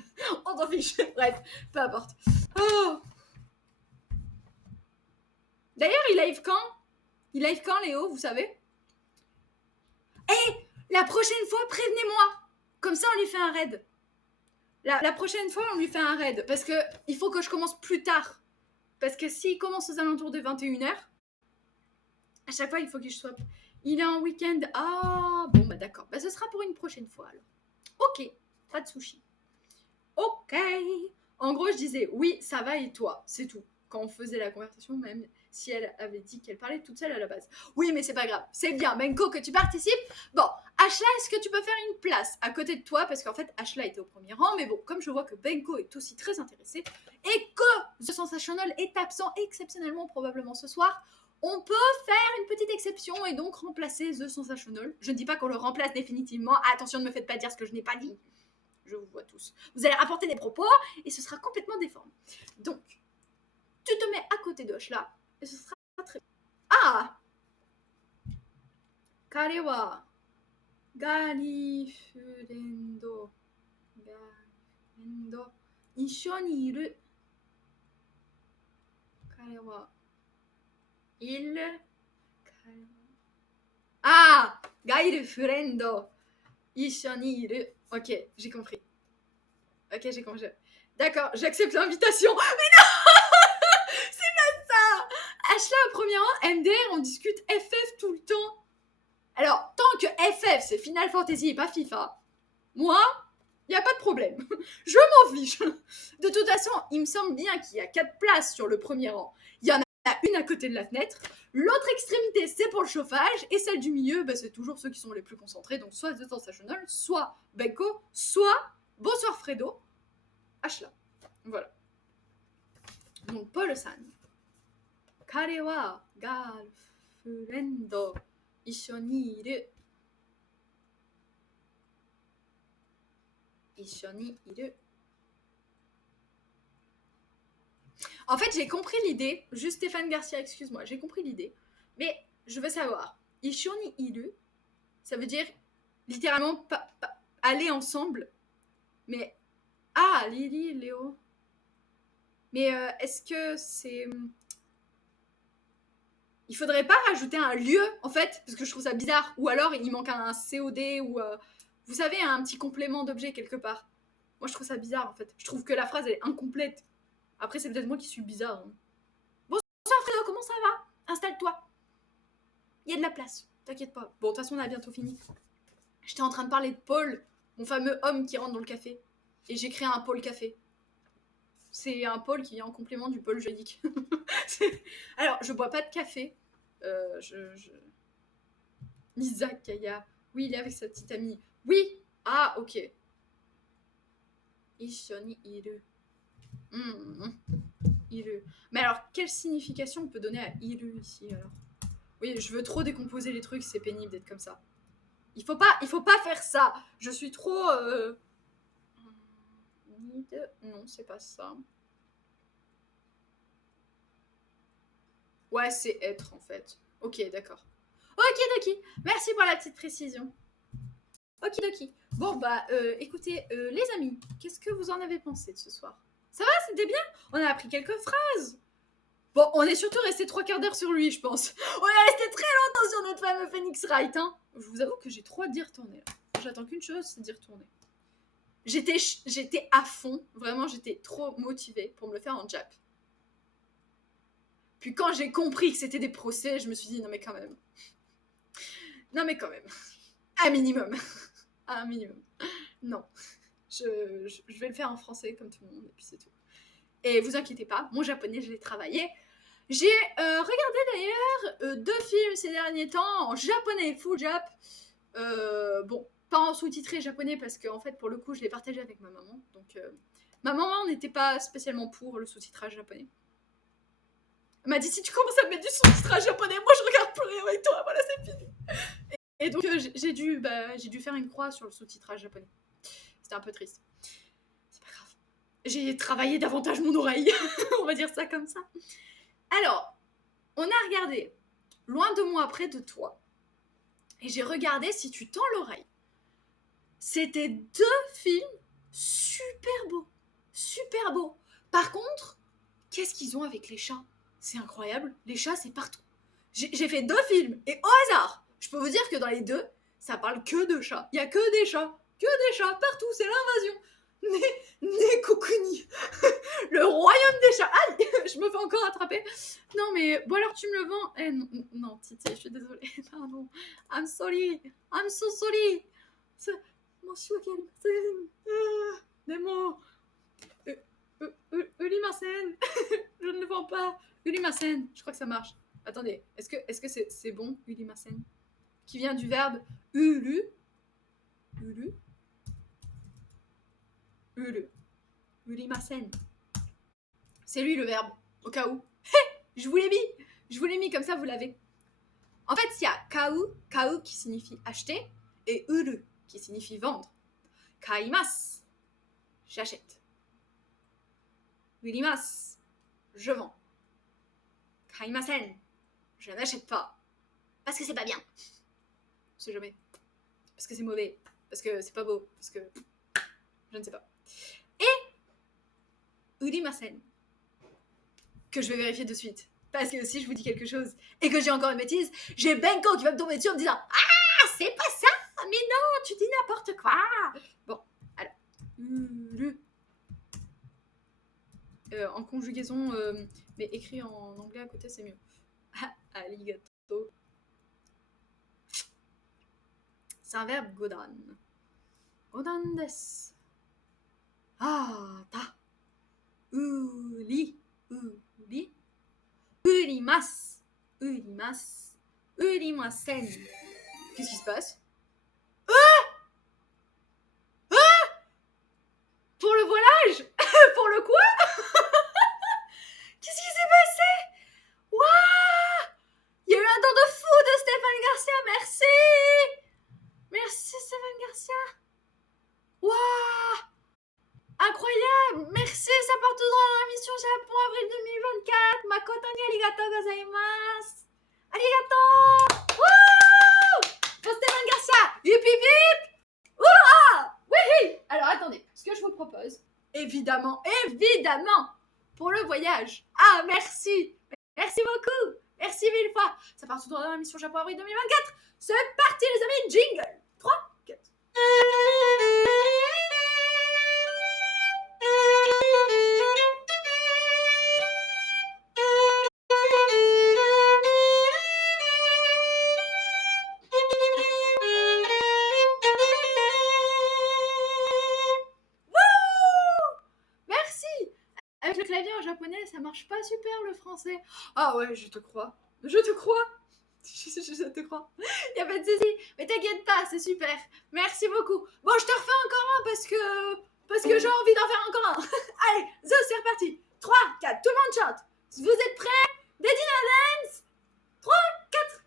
On s'en fiche. Bref, peu importe. Oh. D'ailleurs, il live quand, Léo, vous savez? La prochaine fois, prévenez-moi. Comme ça, on lui fait un raid. La prochaine fois, on lui fait un raid. Parce que il faut que je commence plus tard. Parce que s'il commence aux alentours de 21h, à chaque fois, il faut que je sois... Il est en week-end. Ah, bon, bah d'accord. Bah, ce sera pour une prochaine fois, alors. Ok, pas de sushi. Ok. En gros, je disais, oui, ça va et toi, c'est tout. Quand on faisait la conversation, même si elle avait dit qu'elle parlait toute seule à la base. Oui, mais c'est pas grave. C'est bien, Benko, que tu participes. Bon, Ashla, est-ce que tu peux faire une place à côté de toi? Parce qu'en fait, Ashla était au premier rang, mais bon, comme je vois que Benko est aussi très intéressé et que The Sensational est absent exceptionnellement probablement ce soir, on peut faire une petite exception et donc remplacer The Sensational. Je ne dis pas qu'on le remplace définitivement. Attention, ne me faites pas dire ce que je n'ai pas dit. Je vous vois tous. Vous allez rapporter des propos et ce sera complètement déformé. Donc, tu te mets à côté de Ashla et ce sera très bien. Ah! Kare wa girlfriend issho ni iru. Kare wa il. Ah! Girlfriend issho ni iru. Ok, j'ai compris. Ok, j'ai compris. D'accord, j'accepte l'invitation. Mais non! C'est pas ça! Ashla au premier rang, MDR, on discute FF tout le temps. Alors, tant que FF, c'est Final Fantasy et pas FIFA, moi, il n'y a pas de problème. Je m'en fiche. De toute façon, il me semble bien qu'il y a 4 places sur le premier rang. Il y en a une à côté de la fenêtre. L'autre extrémité, c'est pour le chauffage. Et celle du milieu, bah, c'est toujours ceux qui sont les plus concentrés. Donc, soit The Sensational, soit Benko, soit Bonsoir Fredo, Ashla. Voilà. Donc, Paul-san. Kare wa girlfriend issho ni iru. Issho ni iru. En fait, j'ai compris l'idée. Juste Stéphane Garcia, excuse-moi, j'ai compris l'idée. Mais je veux savoir. Issho ni iru, ça veut dire littéralement aller ensemble. Mais. Ah, Lily, Léo. Mais est-ce que c'est. Il faudrait pas rajouter un lieu, en fait, parce que je trouve ça bizarre. Ou alors, il manque un COD ou. Vous savez, un petit complément d'objet quelque part. Moi, je trouve ça bizarre, en fait. Je trouve que la phrase, elle est incomplète. Après, c'est peut-être moi qui suis bizarre. Hein. Bonsoir, Fredo, comment ça va? Installe-toi. Il y a de la place. T'inquiète pas. Bon, de toute façon, on a bientôt fini. J'étais en train de parler de Paul, mon fameux homme qui rentre dans le café. Et j'ai créé un pôle café. C'est un pôle qui est en complément du pôle juridique. Alors, je bois pas de café. Isaac Kaya. Oui, il est avec sa petite amie. Oui. Ah, ok. Ishoni iru. Iru. Mais alors, quelle signification on peut donner à iru ici alors? Oui, je veux trop décomposer les trucs, c'est pénible d'être comme ça. Il faut pas faire ça. Je suis trop. Non, c'est pas ça. Ouais, c'est être en fait. Ok, d'accord. Okidoki. Merci pour la petite précision. Okidoki. Bon, bah, écoutez, les amis, qu'est-ce que vous en avez pensé de ce soir? Ça va, c'était bien? On a appris quelques phrases. Bon, on est surtout resté 3/4 d'heure sur lui, je pense. On est resté très longtemps sur notre fameux Phoenix Wright, hein. Je vous avoue que j'ai trop hâte d'y retourner. Là. J'attends qu'une chose, c'est d'y retourner. J'étais à fond, vraiment, j'étais trop motivée pour me le faire en Jap. Puis quand j'ai compris que c'était des procès, je me suis dit, non mais quand même. Non mais quand même. Un minimum. Un minimum. Non. Je vais le faire en français comme tout le monde, et puis c'est tout. Et vous inquiétez pas, mon japonais, je l'ai travaillé. J'ai regardé d'ailleurs 2 films ces derniers temps en japonais, full jap. Bon, pas en sous-titré japonais parce que en fait, pour le coup, je l'ai partagé avec ma maman. Donc, ma maman n'était pas spécialement pour le sous-titrage japonais. Elle m'a dit, si tu commences à me mettre du sous-titrage japonais, moi je regarde plus rien avec toi, voilà, c'est fini. Et donc, j'ai dû faire une croix sur le sous-titrage japonais. C'était un peu triste. C'est pas grave. J'ai travaillé davantage mon oreille, on va dire ça comme ça. Alors, on a regardé Loin de moi, près de toi. Et j'ai regardé Si tu tends l'oreille. C'était 2 films super beau. Super beau. Par contre, qu'est-ce qu'ils ont avec les chats? C'est incroyable, les chats c'est partout. J'ai fait 2 films et au hasard, je peux vous dire que dans les 2, ça parle que de chats. Il y a que des chats partout, c'est l'invasion. Né Kokuni, le royaume des chats. Aïe, je me fais encore attraper. Non mais, bon alors tu me le vends. Eh non, non Titi, je suis désolée, pardon. I'm sorry, I'm so sorry. Monsieur Kalsen, Nemo, Ulimasen, je ne le vends pas. Ulimasen, je crois que ça marche. Attendez, est-ce que c'est bon, Ulimasen? Qui vient du verbe ulu. Ulu. Ulu. Ulimasen. C'est lui le verbe, au cas où. Je vous l'ai mis. Je vous l'ai mis, comme ça vous l'avez. En fait, il y a kau qui signifie acheter, et uru qui signifie vendre. Kaimasu, j'achète. Urimasu, je vends. Kaimasen, je n'achète pas. Parce que c'est pas bien. On sait jamais. Parce que c'est mauvais. Parce que c'est pas beau. Parce que je ne sais pas. Et urimasen, que je vais vérifier de suite. Parce que si je vous dis quelque chose et que j'ai encore une bêtise, j'ai Benko qui va me tomber dessus en me disant « Ah, c'est pas ça. Mais non, tu dis n'importe quoi. » Bon, alors. En conjugaison, mais écrit en anglais à côté, c'est mieux. Arigato. C'est un verbe godan. Godan desu. Ah, ta. Uri. Uri. Urimasu. Urimasu. Urimasen. Qu'est-ce qui se passe? Pour le voilage? Pour le quoi? Qu'est-ce qui s'est passé? Waouh! Il y a eu un temps de fou de Stéphane Garcia, merci! Merci Stéphane Garcia! Waouh! Incroyable! Merci, ça part tout droit dans la mission Japon, avril 2024! Makoto ni arigatou gozaimasu! Arigato! Wouh! Pour Stéphane Garcia! Hip hip hip! Hurrah! Oui! Alors attendez, ce que je vous propose, évidemment, pour le voyage. Ah, merci! Merci beaucoup! Merci 1000 fois! Ça part tout droit dans la mission Japon, avril 2024! C'est parti les amis, jingle! 3, 4. Avec le clavier en japonais, ça marche pas super le français. Ah ouais, je te crois. Je te crois. Je te crois. Y a pas de souci. Mais t'inquiète pas, c'est super. Merci beaucoup. Bon, je te refais encore un parce que j'ai envie d'en faire encore un. Allez, c'est reparti. 3, 4, tout le monde chante. Vous êtes prêts? Daddy Dance. 3, 4.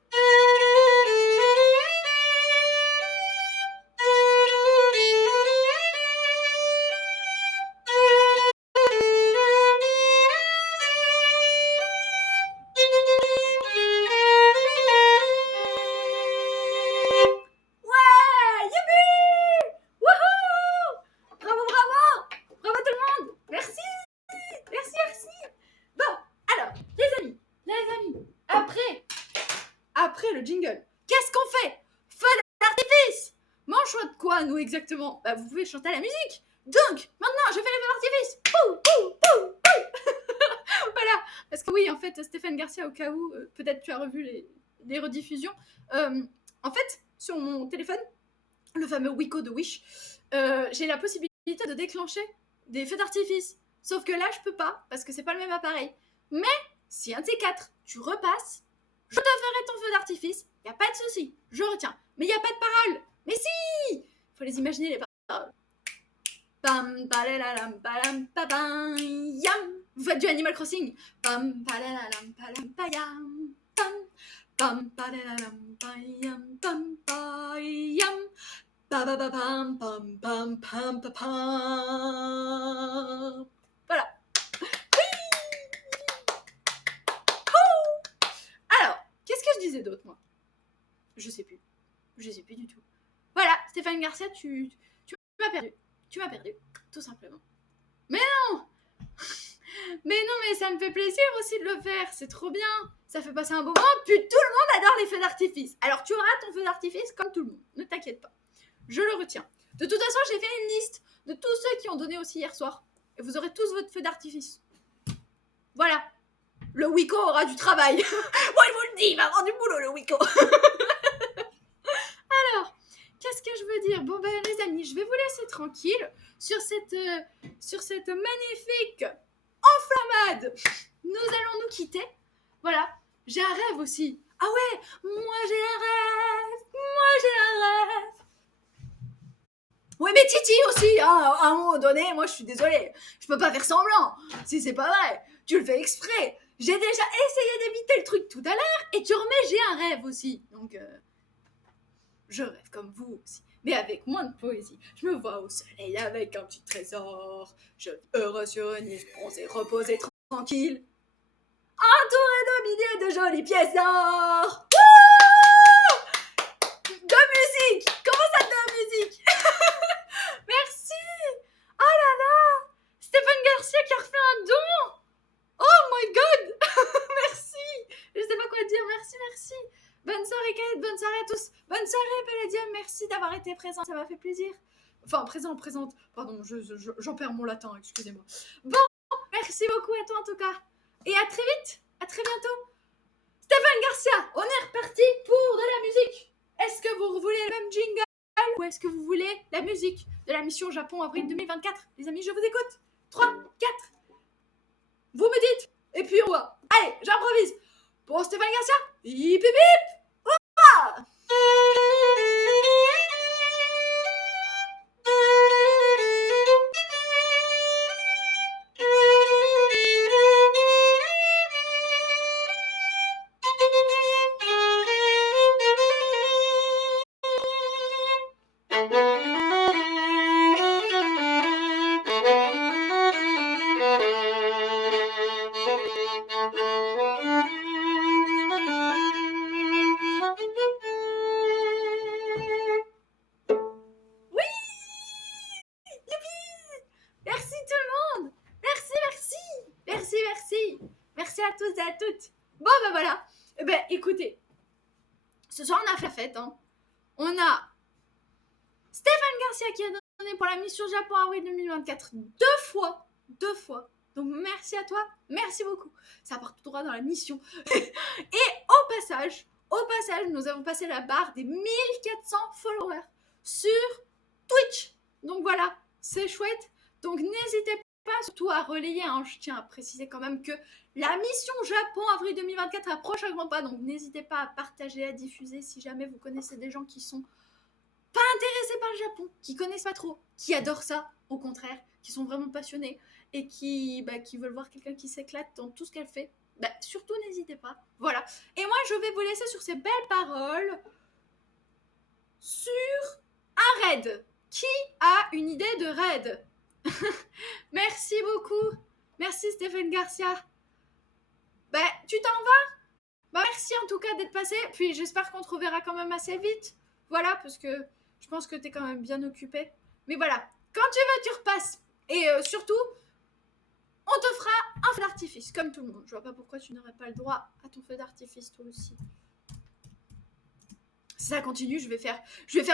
Après le jingle, qu'est-ce qu'on fait? Feu d'artifice! Mais on chante quoi, nous, exactement? Bah, vous pouvez chanter à la musique. Donc, maintenant, je fais les feux d'artifice. Pou, pou, pou, pou. Voilà. Parce que oui, en fait, Stéphane Garcia, au cas où, peut-être tu as revu les rediffusions, en fait, sur mon téléphone, le fameux Wiko de Wish, j'ai la possibilité de déclencher des feux d'artifice. Sauf que là, je peux pas, parce que c'est pas le même appareil. Mais, si un de ces 4, tu repasses, je te ferai ton feu d'artifice, y a pas de souci, je retiens. Mais y a pas de paroles. Mais si! Faut les imaginer les paroles. Pam palalalam palam pam yam. Vous faites du Animal Crossing. Pam palalalam palam payam. Pam pam palalalam payam pam payam. Pa pa pa pam pam pam pam pam pam. Voilà. Qu'est-ce que je disais d'autre, moi? Je sais plus. Je sais plus du tout. Voilà, Stéphane Garcia, tu m'as perdu. Tu m'as perdu. tout simplement. Mais non, mais ça me fait plaisir aussi de le faire, c'est trop bien. Ça fait passer un bon moment, puis tout le monde adore les feux d'artifice. Alors tu auras ton feu d'artifice comme tout le monde, ne t'inquiète pas. Je le retiens. De toute façon, j'ai fait une liste de tous ceux qui ont donné aussi hier soir. Et vous aurez tous votre feu d'artifice. Voilà. Le Wiko aura du travail. Moi, je vous le dis, il va avoir du boulot, le Wiko. Alors, qu'est-ce que je veux dire? Bon, ben, les amis, je vais vous laisser tranquille sur cette magnifique enflammade. Nous allons nous quitter. Voilà. J'ai un rêve aussi. Ah ouais, moi j'ai un rêve. Oui, mais Titi aussi, hein, à un moment donné, moi je suis désolée. Je peux pas faire semblant. Si c'est pas vrai, tu le fais exprès. J'ai déjà essayé d'éviter le truc tout à l'heure et tu remets j'ai un rêve aussi. Donc, je rêve comme vous aussi, mais avec moins de poésie. Je me vois au soleil avec un petit trésor. Je vis heureux sur une île bronzée, reposée, tranquille. Entouré de milliers de jolies pièces d'or. De musique. Comment ça de musique? Merci. Oh là là. Stéphane Garcia qui a refait un don. Oh my god. Merci. Je sais pas quoi dire. Merci. Bonne soirée Kate, bonne soirée à tous. Bonne soirée Palladium, merci d'avoir été présent, ça m'a fait plaisir. Enfin, présente. Pardon, j'en perds mon latin, excusez-moi. Bon, merci beaucoup à toi en tout cas. Et à très vite, à très bientôt. Stéphane Garcia, on est reparti pour de la musique. Est-ce que vous voulez le même jingle ou est-ce que vous voulez la musique de la mission Japon avril 2024? Les amis, je vous écoute. 3, 4. Vous me dites. Et puis on va. Allez, j'improvise. Pour Stéphane Garcia, hip hip hip. Ah! Merci à tous et à toutes. Bon, ben voilà. Eh ben, écoutez. Ce soir, on a fait la fête. Hein. On a Stéphane Garcia qui a donné pour la mission Japon avril 2024 deux fois. Donc, merci à toi. Merci beaucoup. Ça part tout droit dans la mission. Et au passage, nous avons passé la barre des 1400 followers sur Twitch. Donc voilà, c'est chouette. Donc n'hésitez pas surtout à relayer. Hein. Je tiens à préciser quand même que la mission Japon avril 2024 approche à grands pas. Donc n'hésitez pas à partager, à diffuser si jamais vous connaissez des gens qui sont pas intéressés par le Japon, qui connaissent pas trop, qui adorent ça, au contraire, qui sont vraiment passionnés et qui veulent voir quelqu'un qui s'éclate dans tout ce qu'elle fait. Surtout n'hésitez pas. Voilà. Et moi je vais vous laisser sur ces belles paroles sur un raid. Qui a une idée de raid? Merci beaucoup. Merci Stéphane Garcia. Tu t'en vas? Merci en tout cas d'être passé. Puis j'espère qu'on te reverra quand même assez vite. Voilà, parce que je pense que t'es quand même bien occupé. Mais voilà, quand tu veux, tu repasses. Et surtout, on te fera un feu d'artifice, comme tout le monde. Je vois pas pourquoi tu n'aurais pas le droit à ton feu d'artifice, toi aussi. Si ça continue, je vais faire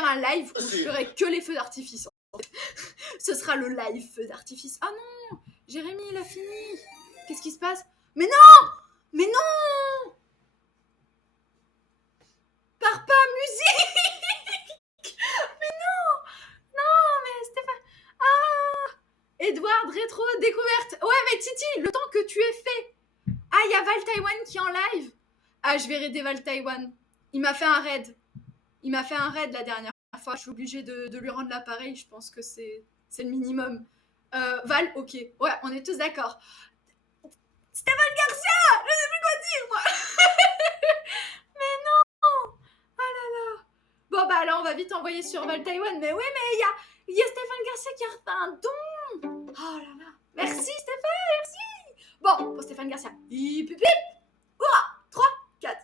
un live où je ferai que les feux d'artifice. Ce sera le live feu d'artifice. Ah non, Jérémy, il a fini. Qu'est-ce qui se passe? Mais non! Pars pas, musique! mais Stéphane... Ah! Edward, rétro, découverte. Ouais, mais Titi, le temps que tu aies fait. Ah, il y a Val Taiwan qui est en live. Ah, je vais raider Val Taiwan. Il m'a fait un raid la dernière fois. Je suis obligée de lui rendre l'appareil. Je pense que c'est le minimum. Val, ok. Ouais, on est tous d'accord. Stéphane Garcia! Je sais plus quoi dire, moi. Mais non! Ah là là. Bon, là, on va vite envoyer sur Val Taiwan. Mais oui, mais il y a Stéphane Garcia qui a refait un don. Oh là là. Merci, Stéphane, merci. Bon, pour Stéphane Garcia. Hip, hip, hip. Hurrah! 3, 4.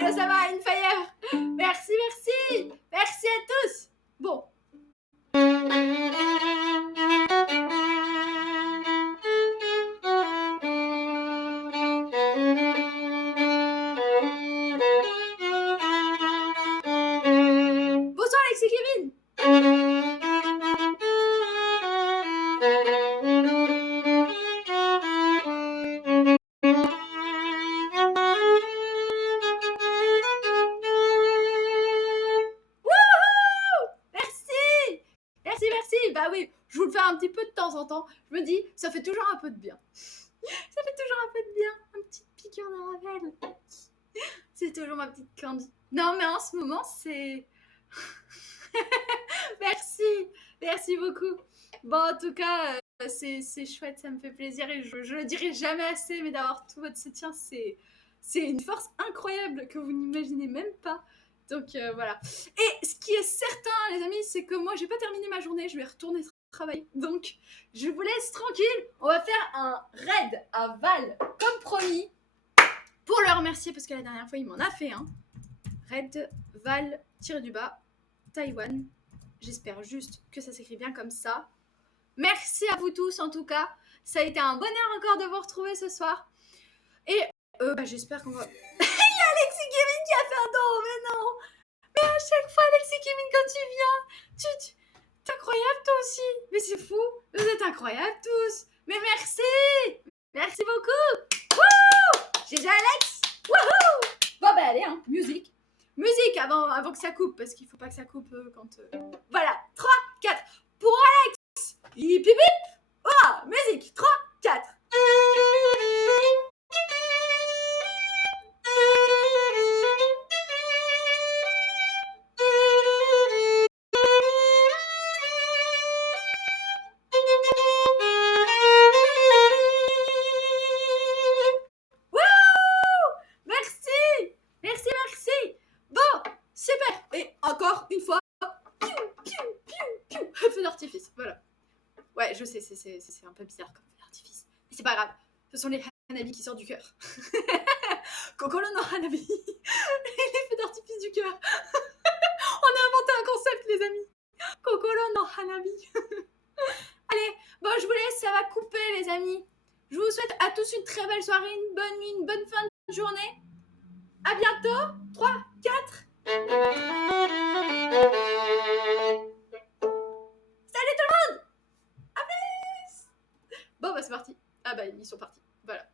Hello, ça va, Infire. Merci, merci. Merci à tous. Bon. Bonsoir, Alex et Kevin. Bah oui, je vous le fais un petit peu de temps en temps. Je me dis, ça fait toujours un peu de bien. Ça fait toujours un peu de bien. Un petit piqûre de rappel. C'est toujours ma petite Candy. Non, mais en ce moment, c'est... Merci. Merci beaucoup. Bon, en tout cas, c'est chouette, ça me fait plaisir. Et je le dirai jamais assez, mais d'avoir tout votre soutien, c'est une force incroyable que vous n'imaginez même pas. Donc voilà. Et ce qui est certain, les amis, c'est que moi, j'ai pas terminé ma journée. Je vais retourner travailler. Donc, je vous laisse tranquille. On va faire un raid à Val, comme promis, pour le remercier, parce que la dernière fois, il m'en a fait un. Raid Val, tiré-du-bas, Taïwan. J'espère juste que ça s'écrit bien comme ça. Merci à vous tous, en tout cas. Ça a été un bonheur encore de vous retrouver ce soir. Et j'espère qu'on va... Il y a Alexis Kevin qui a fait un don, mais non. Mais à chaque fois, Alexis Kevin, quand tu viens, t'es incroyable toi aussi. Mais c'est fou. Vous êtes incroyables tous. Mais merci. Merci beaucoup. Wouhou. GG Alex. Wouhou. Bon bah allez, hein, musique. Musique avant que ça coupe, parce qu'il faut pas que ça coupe quand... Voilà, 3, 4. Pour Alex. Hip hip hip. Oh, musique. 3, 4. Je sais, c'est un peu bizarre comme feu d'artifice. Mais c'est pas grave, ce sont les Hanabi qui sortent du cœur. Kokoro no Hanabi. Les feux d'artifice du cœur. On a inventé un concept, les amis. Kokoro no Hanabi. Allez, bon, je vous laisse, ça va couper, les amis. Je vous souhaite à tous une très belle soirée, une bonne nuit, une bonne fin de journée. À bientôt. 3, 4. Salut tout le monde. Bon, bah c'est parti. Ah bah ils sont partis. Voilà.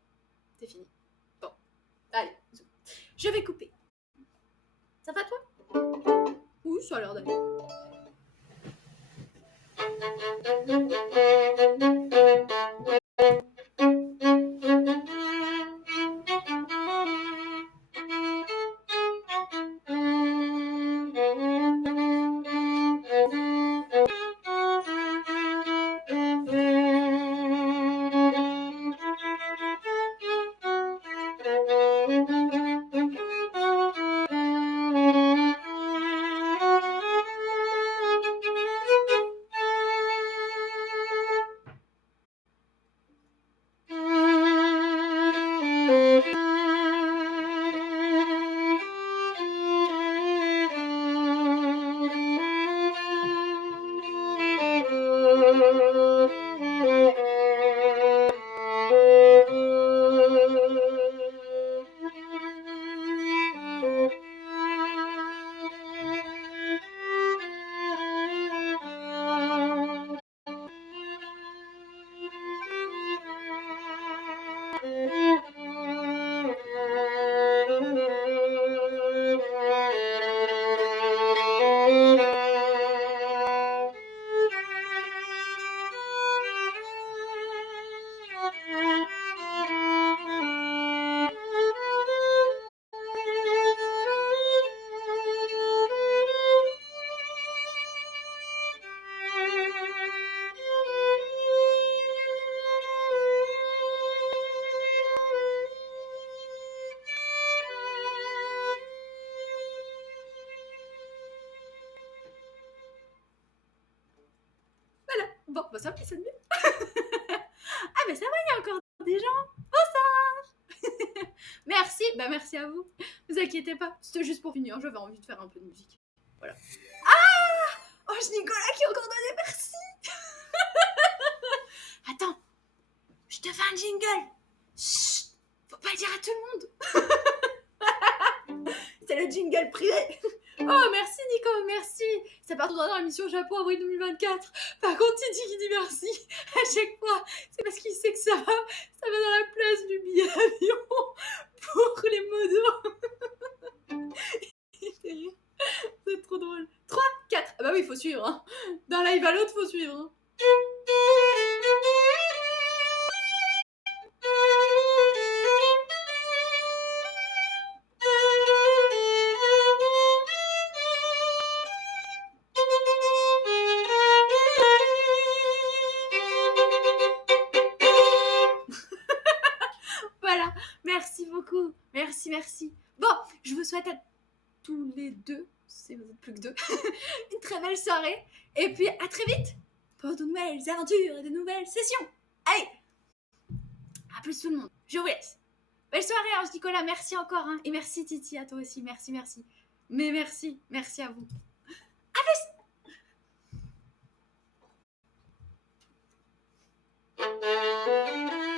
C'est fini. Bon. Allez. Je vais couper. Ça va toi? Oui, ça a l'air d'aller. Bon, bah ça va, c'est mieux. Ah, mais ça va, il y a encore des gens. Bonsoir. Merci, bah merci à vous. Vous inquiétez pas, c'était juste pour finir, j'avais envie de faire un peu de musique. Voilà. Ah! Oh, Nicolas qui a encore donné merci. Attends, je te fais un jingle. Chut, faut pas le dire à tout le monde. C'est le jingle privé. Oh, merci Nico, merci. Ça part dans l'émission Japon avril 2024. Par contre, Titi qui dit merci à chaque fois, c'est parce qu'il sait que ça va dans la place du billet d'avion pour les modos. C'est trop drôle. 3, 4. Ah bah oui, il faut suivre. Hein. D'un live à l'autre, faut suivre. Hein. Voilà, merci beaucoup. Merci. Bon, je vous souhaite à tous les deux, si vous êtes plus que deux, une très belle soirée. Et puis à très vite pour de nouvelles aventures et de nouvelles sessions. Allez, à plus tout le monde. Je vous laisse. Belle soirée, Ange Nicolas. Merci encore. Hein. Et merci Titi, à toi aussi. Merci. Mais merci à vous. À plus.